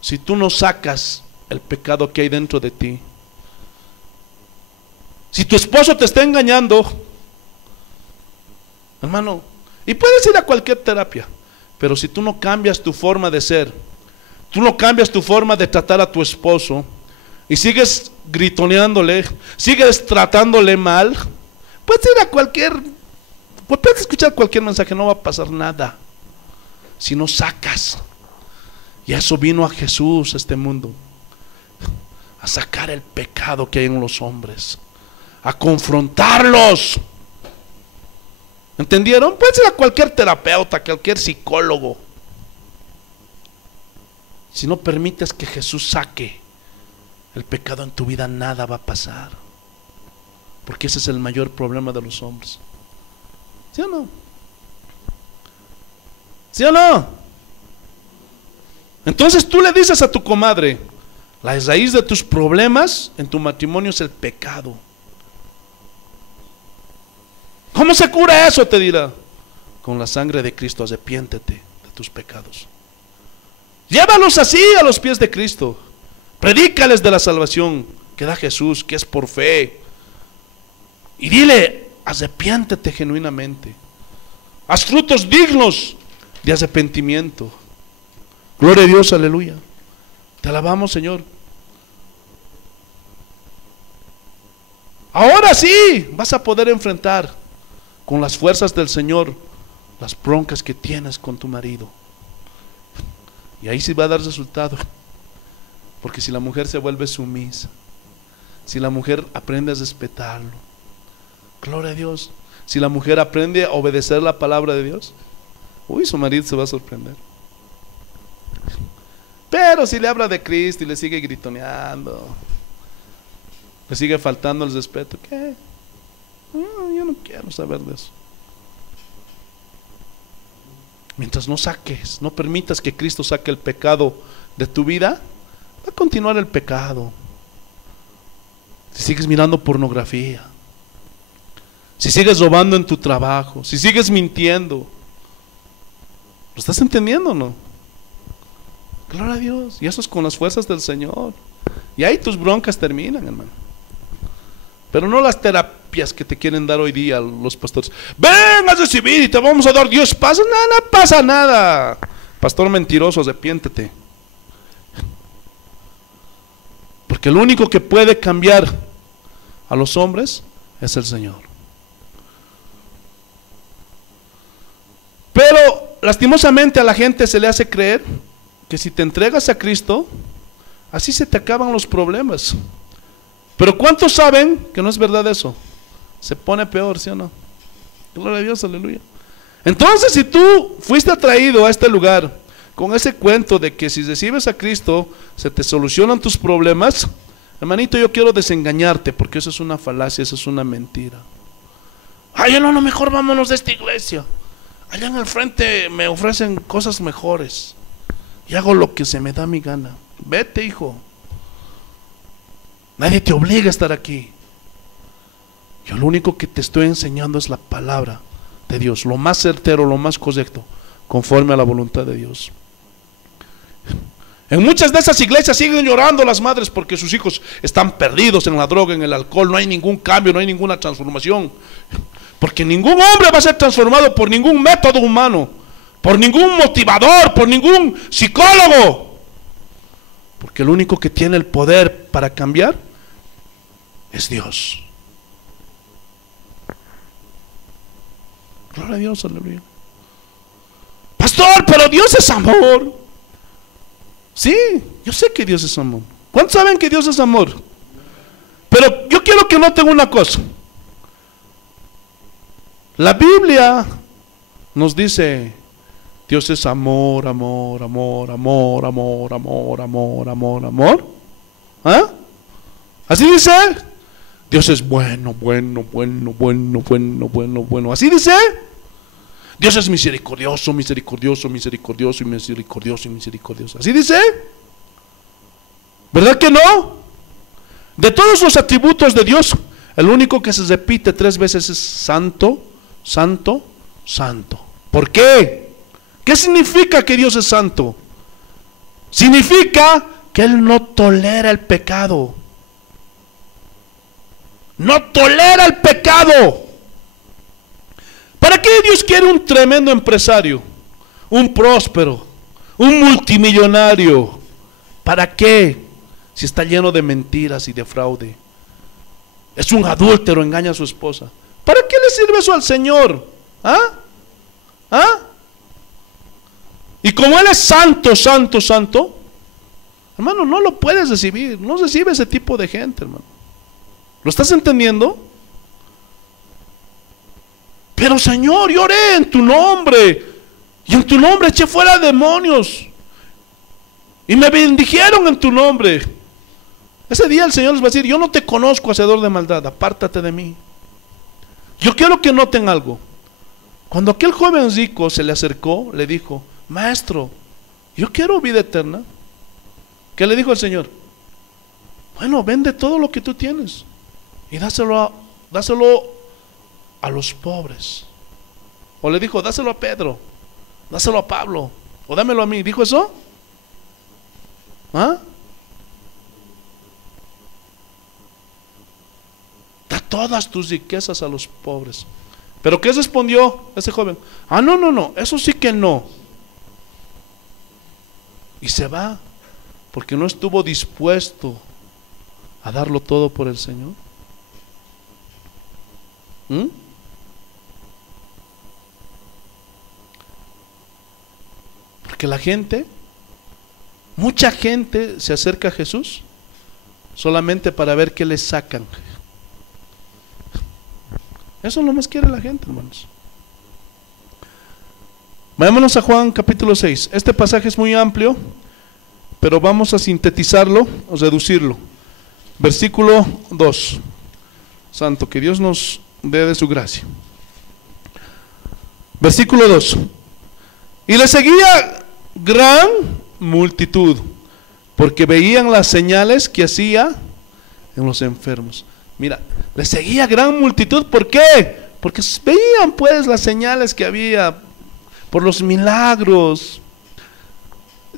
si tú no sacas el pecado que hay dentro de ti. Si tu esposo te está engañando, hermano, y puedes ir a cualquier terapia, pero si tú no cambias tu forma de ser, tú no cambias tu forma de tratar a tu esposo y sigues gritoneándole, sigues tratándole mal, puedes ir a puedes escuchar cualquier mensaje, no va a pasar nada si no sacas. Y a eso vino a Jesús a este mundo, a sacar el pecado que hay en los hombres, a confrontarlos. ¿Entendieron? Puedes ir a cualquier terapeuta, cualquier psicólogo. Si no permites que Jesús saque el pecado en tu vida, nada va a pasar. Porque ese es el mayor problema de los hombres. ¿Sí o no? ¿Sí o no? Entonces tú le dices a tu comadre, la raíz de tus problemas en tu matrimonio es el pecado. ¿Cómo se cura eso? Te dirá, con la sangre de Cristo. Arrepiéntete de tus pecados. Llévalos así a los pies de Cristo. Predícales de la salvación que da Jesús, que es por fe. Y dile, arrepiéntete genuinamente. Haz frutos dignos de arrepentimiento. Gloria a Dios, aleluya. Te alabamos, Señor. Ahora sí vas a poder enfrentar con las fuerzas del Señor las broncas que tienes con tu marido. Y ahí sí va a dar resultado. Porque si la mujer se vuelve sumisa, si la mujer aprende a respetarlo, gloria a Dios, si la mujer aprende a obedecer la palabra de Dios, uy, su marido se va a sorprender. Pero si le habla de Cristo y le sigue gritoneando, le sigue faltando el respeto, ¿qué? Yo no quiero saber de eso. Mientras no saques, no permitas que Cristo saque el pecado de tu vida, va a continuar el pecado. Si sigues mirando pornografía, si sigues robando en tu trabajo, si sigues mintiendo, ¿lo estás entendiendo o no? Gloria a Dios. Y eso es con las fuerzas del Señor. Y ahí tus broncas terminan, hermano. Pero no las terapias que te quieren dar hoy día los pastores. Ven a recibir y te vamos a dar 10 pasos. No pasa nada. Pastor mentiroso, arrepiéntete. Porque el único que puede cambiar a los hombres es el Señor. Pero lastimosamente a la gente se le hace creer que si te entregas a Cristo, así se te acaban los problemas. Pero ¿cuántos saben que no es verdad eso? Se pone peor, ¿sí o no? Gloria a Dios, aleluya. Entonces, si tú fuiste atraído a este lugar con ese cuento de que si recibes a Cristo se te solucionan tus problemas, hermanito, yo quiero desengañarte, porque eso es una falacia, eso es una mentira. Ay, no, mejor vámonos de esta iglesia. Allá en el frente me ofrecen cosas mejores y hago lo que se me da mi gana. Vete, hijo. Nadie te obliga a estar aquí. Yo lo único que te estoy enseñando es la palabra de Dios, lo más certero, lo más correcto, conforme a la voluntad de Dios. En muchas de esas iglesias siguen llorando las madres porque sus hijos están perdidos en la droga, en el alcohol. No hay ningún cambio, no hay ninguna transformación. Porque ningún hombre va a ser transformado por ningún método humano, por ningún motivador, por ningún psicólogo. Porque el único que tiene el poder para cambiar es Dios. Gloria a Dios, aleluya. Pastor, pero Dios es amor. Sí, yo sé que Dios es amor. ¿Cuántos saben que Dios es amor? Pero quiero que noten una cosa. La Biblia nos dice, Dios es amor, amor, amor, amor, amor, amor, amor, amor, amor. ¿Ah? ¿Así dice? Dios es bueno, bueno, bueno, bueno, bueno, bueno, bueno. ¿Así dice? Dios es misericordioso, misericordioso, misericordioso y misericordioso y misericordioso. ¿Así dice? ¿Verdad que no? De todos los atributos de Dios, el único que se repite 3 veces es santo, santo, santo. ¿Por qué? ¿Qué significa que Dios es santo? Significa que Él no tolera el pecado. No tolera el pecado. ¿Para qué Dios quiere un tremendo empresario? Un próspero, un multimillonario. ¿Para qué? Si está lleno de mentiras y de fraude. Es un adúltero, engaña a su esposa. ¿Para qué le sirve eso al Señor? ¿Ah? ¿Ah? Y como Él es santo, santo, santo, hermano, no lo puedes recibir. No recibe ese tipo de gente, hermano. ¿Lo estás entendiendo? Pero Señor, yo oré en tu nombre, y en tu nombre eché fuera demonios, y me bendijeron en tu nombre. Ese día el Señor les va a decir, yo no te conozco, hacedor de maldad, apártate de mí. Yo quiero que noten algo. Cuando aquel joven rico se le acercó, le dijo, maestro, yo quiero vida eterna. ¿Qué le dijo el Señor? Bueno, vende todo lo que tú tienes y dáselo a los pobres. O le dijo, dáselo a Pedro, dáselo a Pablo, o dámelo a mí. ¿Dijo eso? ¿Ah? Da todas tus riquezas a los pobres. ¿Pero qué respondió ese joven? Ah, no, no, no, eso sí que no. Y se va, porque no estuvo dispuesto a darlo todo por el Señor. Porque la gente, mucha gente se acerca a Jesús solamente para ver qué le sacan. Eso no más quiere la gente, hermanos. Vayámonos a Juan capítulo 6. Este pasaje es muy amplio, pero vamos a sintetizarlo o reducirlo. Versículo 2. Santo, que Dios nos dé de su gracia. Versículo 2. Y le seguía gran multitud, porque veían las señales que hacía en los enfermos. Mira, le seguía gran multitud. ¿Por qué? Porque veían pues las señales que había, por los milagros.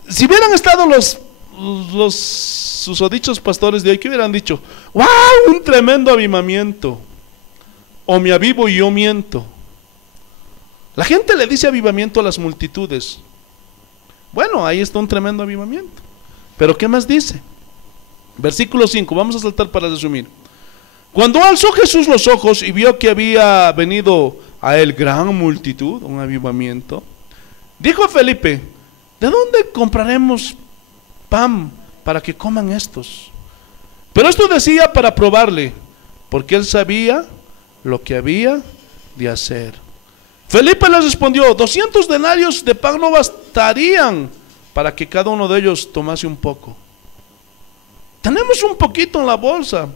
Si hubieran estado los susodichos pastores de hoy, ¿qué hubieran dicho? ¡Wow! Un tremendo avivamiento. O me avivo y yo miento. La gente le dice avivamiento a las multitudes. Bueno, ahí está un tremendo avivamiento. Pero ¿qué más dice? Versículo 5, vamos a saltar para resumir. Cuando alzó Jesús los ojos y vio que había venido a él gran multitud, un avivamiento, dijo a Felipe, ¿de dónde compraremos pan para que coman estos? Pero esto decía para probarle, porque él sabía lo que había de hacer. Felipe les respondió, 200 denarios de pan no bastarían para que cada uno de ellos tomase un poco. Tenemos un poquito en la bolsa.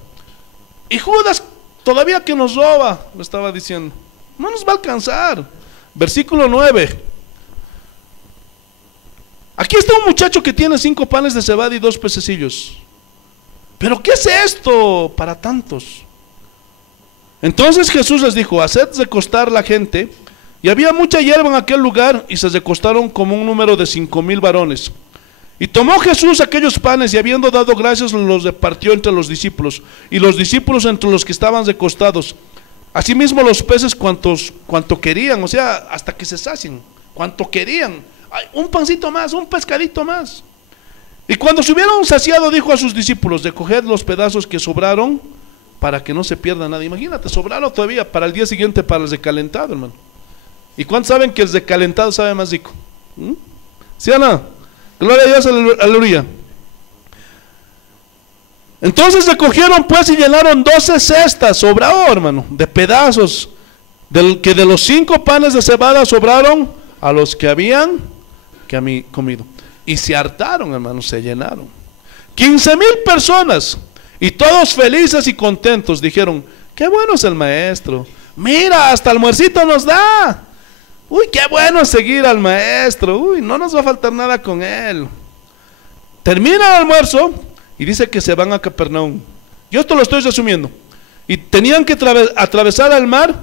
Y Judas todavía que nos roba, lo estaba diciendo, no nos va a alcanzar. Versículo 9. Aquí está un muchacho que tiene 5 panes de cebada y 2 pececillos. ¿Pero qué es esto para tantos? Entonces Jesús les dijo, haced recostar la gente. Y había mucha hierba en aquel lugar, y se recostaron como un número de 5,000 varones. Y tomó Jesús aquellos panes, y habiendo dado gracias, los repartió entre los discípulos, y los discípulos entre los que estaban recostados. Asimismo los peces cuanto querían, o sea, hasta que se sacien, cuanto querían. Ay, un pancito más, un pescadito más. Y cuando se hubieron saciado, dijo a sus discípulos, recoged los pedazos que sobraron, para que no se pierda nada. Imagínate, sobraron todavía para el día siguiente, para el recalentado, hermano. ¿Y cuántos saben que el recalentado sabe más rico? ¿Sí o no? Gloria a Dios, aleluya. Entonces recogieron pues y llenaron 12 cestas, sobró, hermano, de pedazos, que de los 5 panes de cebada sobraron a los que habían comido. Y se hartaron, hermano, se llenaron. 15,000 personas, y todos felices y contentos, dijeron: qué bueno es el maestro, mira, hasta almuercito nos da. Uy, qué bueno es seguir al maestro, uy, no nos va a faltar nada con él. Termina el almuerzo y dice que se van a Capernaum. Yo esto lo estoy resumiendo. Y tenían que atravesar el mar,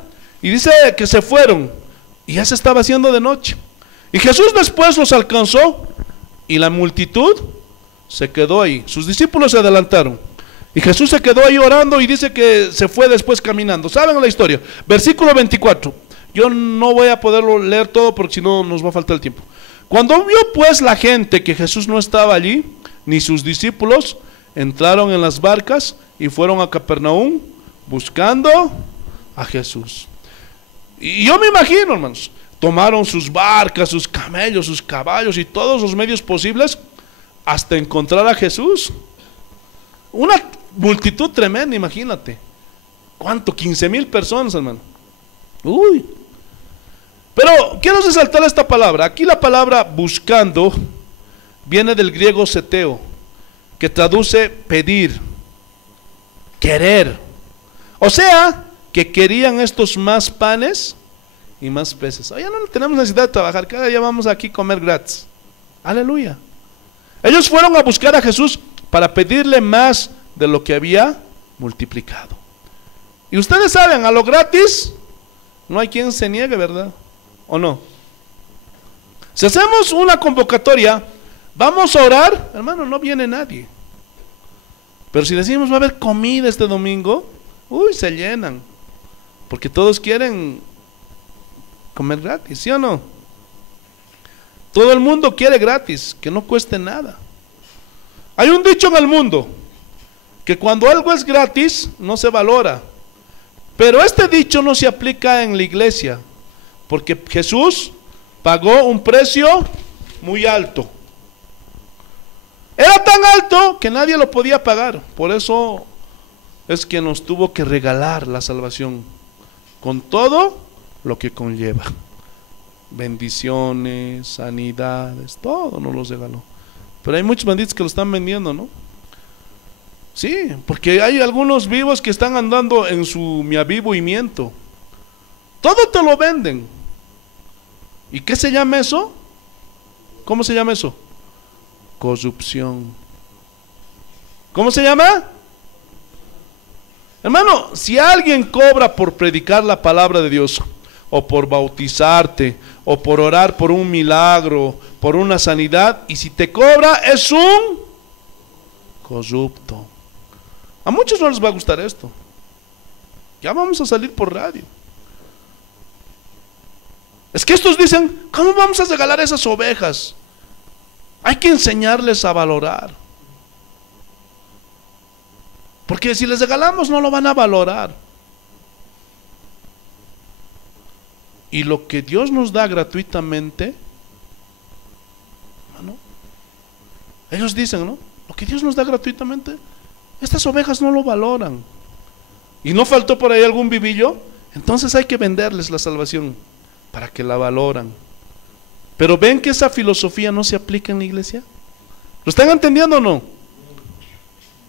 y dice que se fueron, y ya se estaba haciendo de noche. Y Jesús después los alcanzó, y la multitud se quedó ahí. Sus discípulos se adelantaron, y Jesús se quedó ahí orando, y dice que se fue después caminando. ¿Saben la historia? Versículo 24. Yo no voy a poderlo leer todo porque si no nos va a faltar el tiempo. Cuando vio pues la gente que Jesús no estaba allí, ni sus discípulos, entraron en las barcas y fueron a Capernaum buscando a Jesús. Y yo me imagino, hermanos, tomaron sus barcas, sus camellos, sus caballos y todos los medios posibles hasta encontrar a Jesús. Una multitud tremenda, imagínate. ¿Cuánto? 15,000 personas, hermano. Uy. Pero quiero resaltar esta palabra. Aquí la palabra buscando viene del griego seteo, que traduce pedir, querer. O sea, que querían estos más panes y más peces. Ya no tenemos necesidad de trabajar, cada día vamos aquí a comer gratis. Aleluya. Ellos fueron a buscar a Jesús para pedirle más de lo que había multiplicado. Y ustedes saben, a lo gratis no hay quien se niegue, ¿verdad? ¿O no? Si hacemos una convocatoria, vamos a orar, hermano, no viene nadie. Pero si decimos va a haber comida este domingo, uy, se llenan. Porque todos quieren comer gratis, ¿sí o no? Todo el mundo quiere gratis, que no cueste nada. Hay un dicho en el mundo, que cuando algo es gratis, no se valora. Pero este dicho no se aplica en la iglesia, porque Jesús pagó un precio muy alto. Era tan alto que nadie lo podía pagar. Por eso es que nos tuvo que regalar la salvación, con todo lo que conlleva. Bendiciones, sanidades, todo nos los regaló. Pero hay muchos bandidos que lo están vendiendo, ¿no? Sí, porque hay algunos vivos que están andando en su miavivimiento. Todo te lo venden. ¿Y qué se llama eso? ¿Cómo se llama eso? Corrupción. ¿Cómo se llama? Hermano, si alguien cobra por predicar la palabra de Dios, o por bautizarte, o por orar por un milagro, por una sanidad, y si te cobra es un corrupto. A muchos no les va a gustar esto. Ya vamos a salir por radio. Es que estos dicen, ¿cómo vamos a regalar esas ovejas? Hay que enseñarles a valorar. Porque si les regalamos no lo van a valorar. Y lo que Dios nos da gratuitamente, ¿no? Ellos dicen, ¿no? Lo que Dios nos da gratuitamente, estas ovejas no lo valoran. Y no faltó por ahí algún vivillo, entonces hay que venderles la salvación para que la valoran. Pero ven que esa filosofía no se aplica en la iglesia. ¿Lo están entendiendo o no?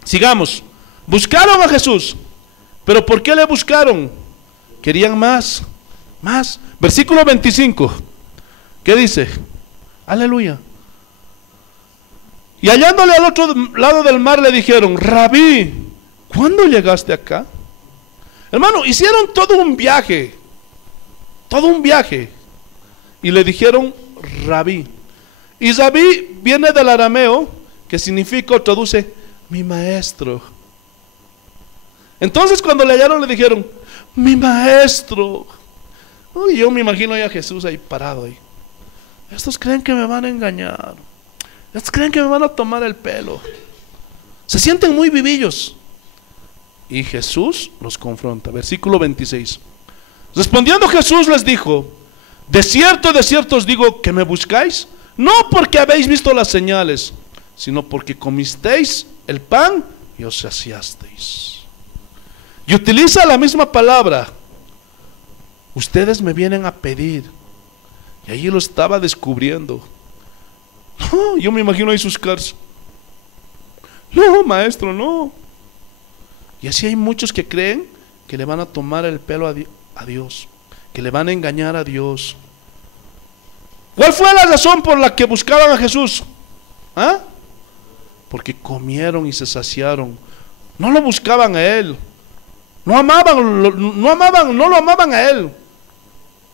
Sigamos. Buscaron a Jesús, pero ¿por qué le buscaron? Querían más, más. Versículo 25. ¿Qué dice? Aleluya. Y hallándole al otro lado del mar le dijeron: Rabí, ¿cuándo llegaste acá? Hermano, hicieron todo un viaje. Todo un viaje. Y le dijeron Rabí. Y Rabí viene del arameo, que significa, o traduce, mi maestro. Entonces cuando le hallaron le dijeron, mi maestro. Uy, yo me imagino a Jesús ahí parado ahí. Estos creen que me van a engañar. Estos creen que me van a tomar el pelo. Se sienten muy vivillos. Y Jesús los confronta. Versículo 26. Respondiendo Jesús les dijo: de cierto os digo que me buscáis, no porque habéis visto las señales, sino porque comisteis el pan y os saciasteis. Y utiliza la misma palabra. Ustedes me vienen a pedir. Y allí lo estaba descubriendo. No, yo me imagino ahí sus caras. No, maestro, no. Y así hay muchos que creen que le van a tomar el pelo a Dios, que le van a engañar a Dios. ¿Cuál fue la razón por la que buscaban a Jesús? ¿Ah? Porque comieron y se saciaron. No lo buscaban a Él. No lo amaban a Él.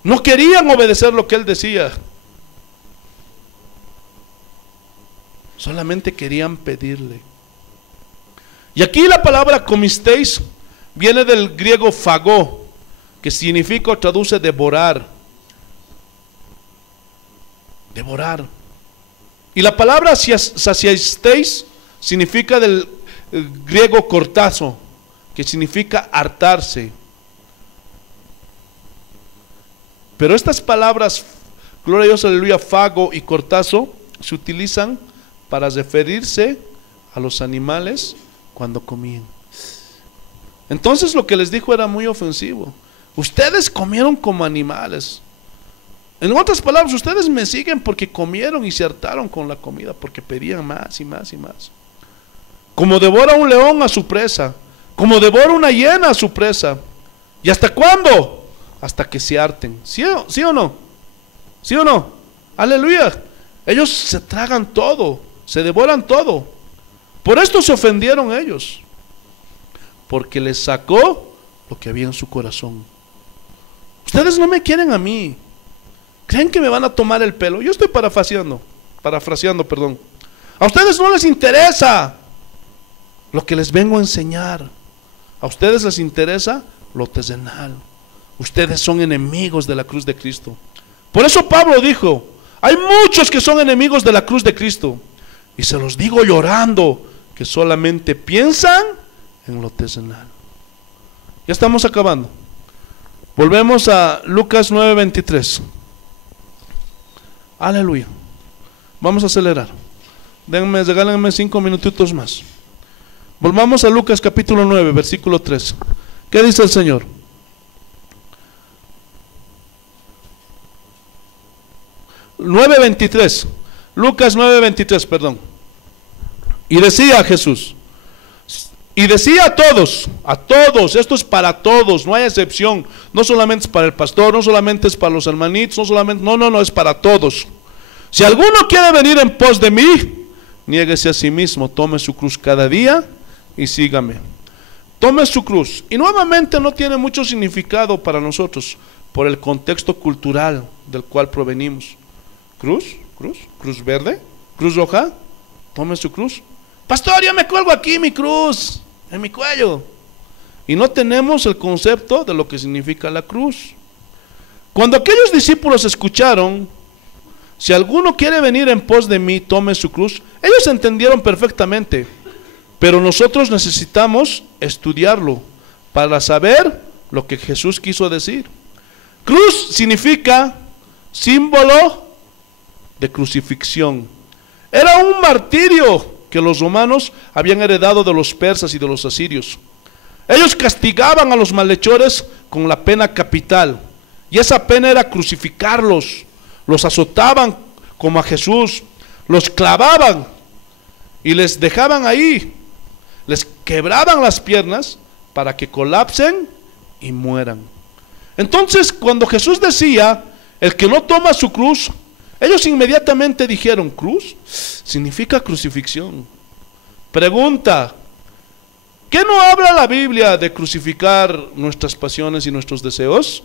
No querían obedecer lo que Él decía. Solamente querían pedirle. Y aquí la palabra comisteis viene del griego phagó, que significa o traduce devorar. Devorar. Y la palabra saciasteis significa del griego cortazo, que significa hartarse. Pero estas palabras, gloria a Dios, aleluya, phagó y cortazo, se utilizan para referirse a los animales cuando comían. Entonces lo que les dijo era muy ofensivo. Ustedes comieron como animales. En otras palabras, ustedes me siguen porque comieron y se hartaron con la comida, porque pedían más y más y más. Como devora un león a su presa, como devora una hiena a su presa. ¿Y hasta cuándo? Hasta que se harten. ¿Sí o no? ¿Sí o no? Aleluya. Ellos se tragan todo, se devoran todo. Por esto se ofendieron ellos, porque les sacó lo que había en su corazón. Ustedes no me quieren a mí. ¿Creen que me van a tomar el pelo? Yo estoy parafraseando, perdón. A ustedes no les interesa lo que les vengo a enseñar. A ustedes les interesa lo terrenal. Ustedes son enemigos de la cruz de Cristo. Por eso Pablo dijo: hay muchos que son enemigos de la cruz de Cristo, y se los digo llorando, que solamente piensan en lo terrenal. Ya estamos acabando. Volvemos a Lucas 9:23. Aleluya. Vamos a acelerar. Regálenme 5 minutitos más. Volvamos a Lucas capítulo 9, versículo 3. ¿Qué dice el Señor? Lucas 9:23, perdón. Y decía Jesús, y decía a todos, esto es para todos, no hay excepción, no solamente es para el pastor, no solamente es para los hermanitos, no, es para todos. Si alguno quiere venir en pos de mí, niéguese a sí mismo, tome su cruz cada día y sígame. Tome su cruz. Y nuevamente no tiene mucho significado para nosotros, por el contexto cultural del cual provenimos. Cruz verde, cruz roja, tome su cruz. Pastor, yo me cuelgo aquí mi cruz, en mi cuello. Y no tenemos el concepto de lo que significa la cruz. Cuando aquellos discípulos escucharon, si alguno quiere venir en pos de mí, tome su cruz, ellos entendieron perfectamente. Pero nosotros necesitamos estudiarlo para saber lo que Jesús quiso decir. Cruz significa símbolo de crucifixión. Era un martirio que los romanos habían heredado de los persas y de los asirios. Ellos castigaban a los malhechores con la pena capital, y esa pena era crucificarlos. Los azotaban como a Jesús, los clavaban y les dejaban ahí, les quebraban las piernas para que colapsen y mueran. Entonces, cuando Jesús decía, el que no toma su cruz, ellos inmediatamente dijeron, ¿cruz? Significa crucifixión. Pregunta, ¿qué no habla la Biblia de crucificar nuestras pasiones y nuestros deseos?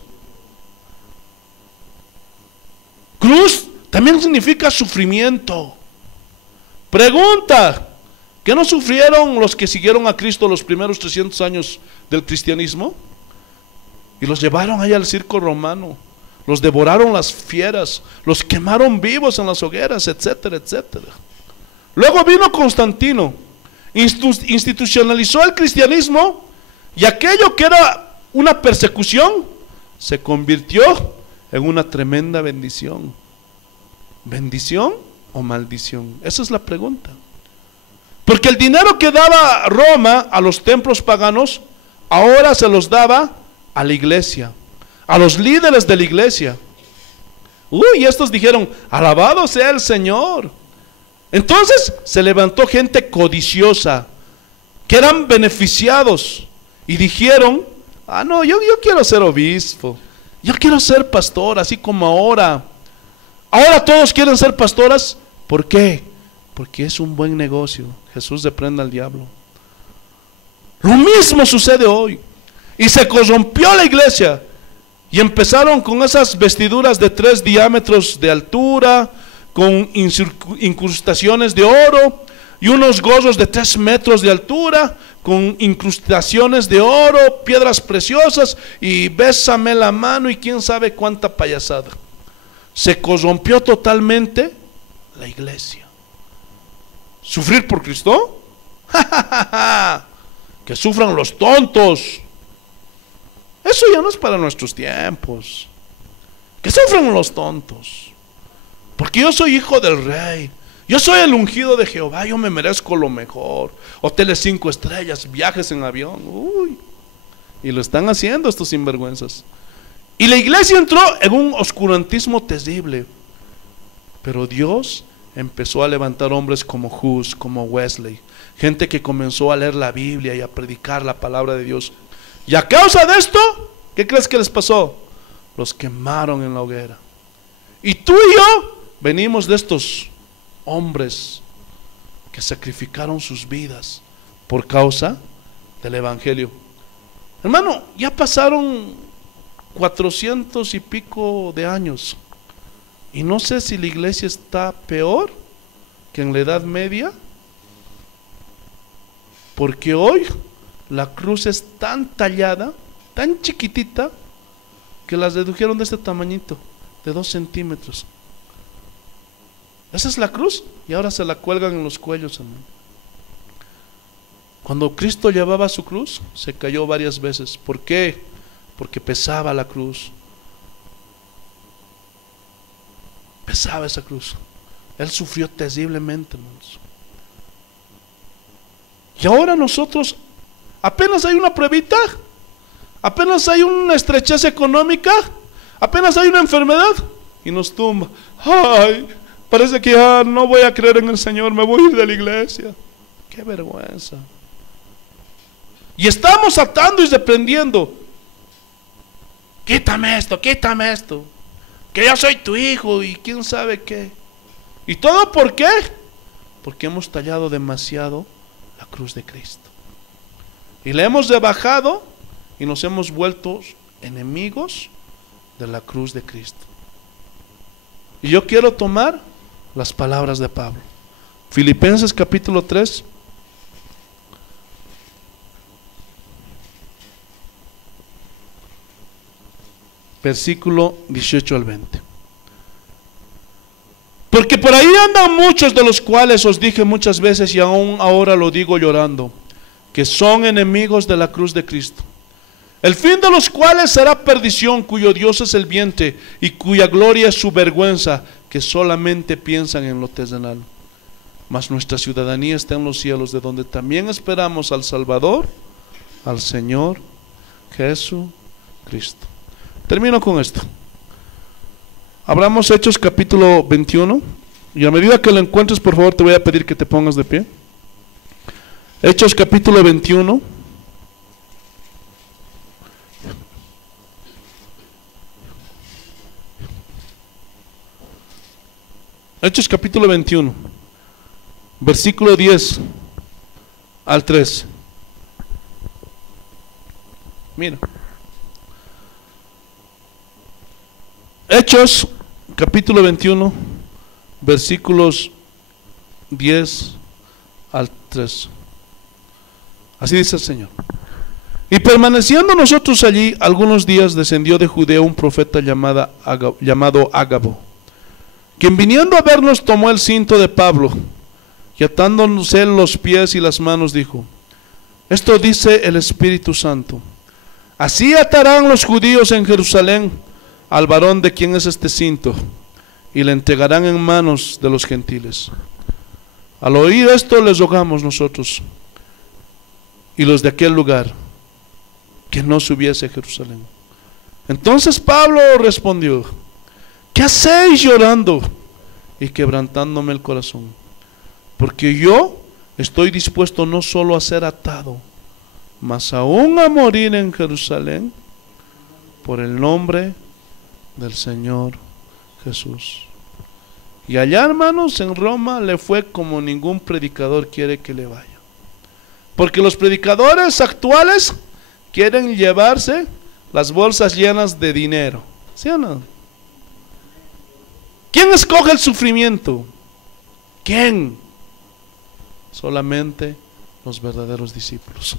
Cruz también significa sufrimiento. Pregunta, ¿qué no sufrieron los que siguieron a Cristo los primeros 300 años del cristianismo? Y los llevaron allá al circo romano. Los devoraron las fieras, los quemaron vivos en las hogueras, etcétera, etcétera. Luego vino Constantino, institucionalizó el cristianismo, y aquello que era una persecución se convirtió en una tremenda bendición. ¿Bendición o maldición? Esa es la pregunta. Porque el dinero que daba Roma a los templos paganos, ahora se los daba a la iglesia, a los líderes de la iglesia. Y estos dijeron, alabado sea el Señor. Entonces se levantó gente codiciosa, que eran beneficiados, y dijeron, no, yo quiero ser obispo, yo quiero ser pastor, así como ahora. Ahora todos quieren ser pastoras. ¿Por qué? Porque es un buen negocio. Jesús reprenda al diablo. Lo mismo sucede hoy. Y se corrompió la iglesia. Y empezaron con esas vestiduras de 3 diámetros de altura, con incrustaciones de oro, y unos gorros de 3 metros de altura, con incrustaciones de oro, piedras preciosas, y bésame la mano y quién sabe cuánta payasada. Se corrompió totalmente la iglesia. ¿Sufrir por Cristo? Que sufran los tontos. Eso ya no es para nuestros tiempos. Que sufran los tontos. Porque yo soy hijo del rey. Yo soy el ungido de Jehová. Yo me merezco lo mejor. Hoteles 5 estrellas, viajes en avión. Y lo están haciendo estos sinvergüenzas. Y la iglesia entró en un oscurantismo terrible. Pero Dios empezó a levantar hombres como Hus, como Wesley, gente que comenzó a leer la Biblia y a predicar la palabra de Dios. Y a causa de esto, ¿qué crees que les pasó? Los quemaron en la hoguera. Y tú y yo venimos de estos hombres que sacrificaron sus vidas por causa del evangelio. Hermano, ya pasaron 400 y pico de años. Y no sé si la iglesia está peor que en la Edad Media, porque hoy la cruz es tan tallada, tan chiquitita, que las redujeron de este tamañito, de 2 centímetros. Esa es la cruz, y ahora se la cuelgan en los cuellos, hermano. Cuando Cristo llevaba su cruz, se cayó varias veces. ¿Por qué? Porque pesaba la cruz. Pesaba esa cruz. Él sufrió terriblemente, hermanos. Y ahora nosotros, apenas hay una pruebita, apenas hay una estrechez económica, apenas hay una enfermedad, y nos tumba. Ay, parece que ya no voy a creer en el Señor, me voy a ir de la iglesia. Qué vergüenza. Y estamos atando y reprendiendo. Quítame esto, que yo soy tu hijo y quién sabe qué. ¿Y todo por qué? Porque hemos tallado demasiado la cruz de Cristo. Y le hemos rebajado y nos hemos vuelto enemigos de la cruz de Cristo. Y yo quiero tomar las palabras de Pablo. Filipenses capítulo 3. Versículo 18 al 20. Porque por ahí andan muchos, de los cuales os dije muchas veces y aún ahora lo digo llorando, que son enemigos de la cruz de Cristo, el fin de los cuales será perdición, cuyo Dios es el vientre y cuya gloria es su vergüenza, que solamente piensan en lo terrenal. Mas nuestra ciudadanía está en los cielos, de donde también esperamos al Salvador, al Señor Jesucristo. Termino con esto. Abramos Hechos capítulo 21. Y a medida que lo encuentres, por favor, te voy a pedir que te pongas de pie. Hechos capítulo 21. Hechos capítulo 21. Versículo 10 al 13. Mira. Hechos capítulo 21, versículos 10 al 13. Así dice el Señor. Y permaneciendo nosotros allí algunos días, descendió de Judea un profeta llamado Ágabo, quien viniendo a vernos tomó el cinto de Pablo y atándose los pies y las manos dijo: esto dice el Espíritu Santo, así atarán los judíos en Jerusalén al varón de quien es este cinto, y le entregarán en manos de los gentiles. Al oír esto les rogamos nosotros y los de aquel lugar que no subiese a Jerusalén. Entonces Pablo respondió: ¿qué hacéis llorando y quebrantándome el corazón? Porque yo estoy dispuesto no solo a ser atado, mas aún a morir en Jerusalén por el nombre del Señor Jesús. Y allá, hermanos, en Roma le fue como ningún predicador quiere que le vaya. Porque los predicadores actuales quieren llevarse las bolsas llenas de dinero. ¿Sí o no? ¿Quién escoge el sufrimiento? ¿Quién? Solamente los verdaderos discípulos.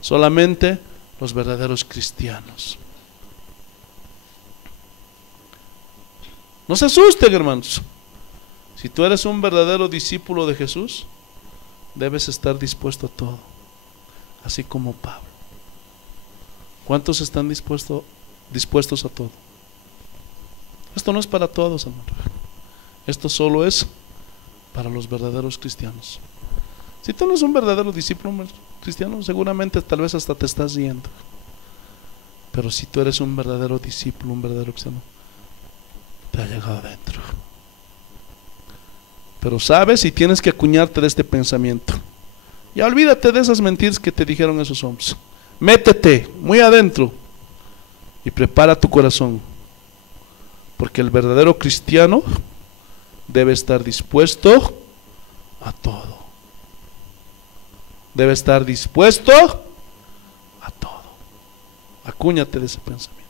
Solamente los verdaderos cristianos. No se asusten, hermanos. Si tú eres un verdadero discípulo de Jesús, debes estar dispuesto a todo, así como Pablo. ¿Cuántos están dispuestos a todo? Esto no es para todos, hermano. Esto solo es para los verdaderos cristianos. Si tú no eres un verdadero discípulo cristiano, seguramente tal vez hasta te estás yendo. Pero si tú eres un verdadero discípulo, un verdadero cristiano, te ha llegado adentro. Pero sabes, y tienes que acuñarte de este pensamiento. Ya olvídate de esas mentiras que te dijeron esos hombres. Métete muy adentro y prepara tu corazón, porque el verdadero cristiano debe estar dispuesto a todo. Debe estar dispuesto a todo. Acúñate de ese pensamiento.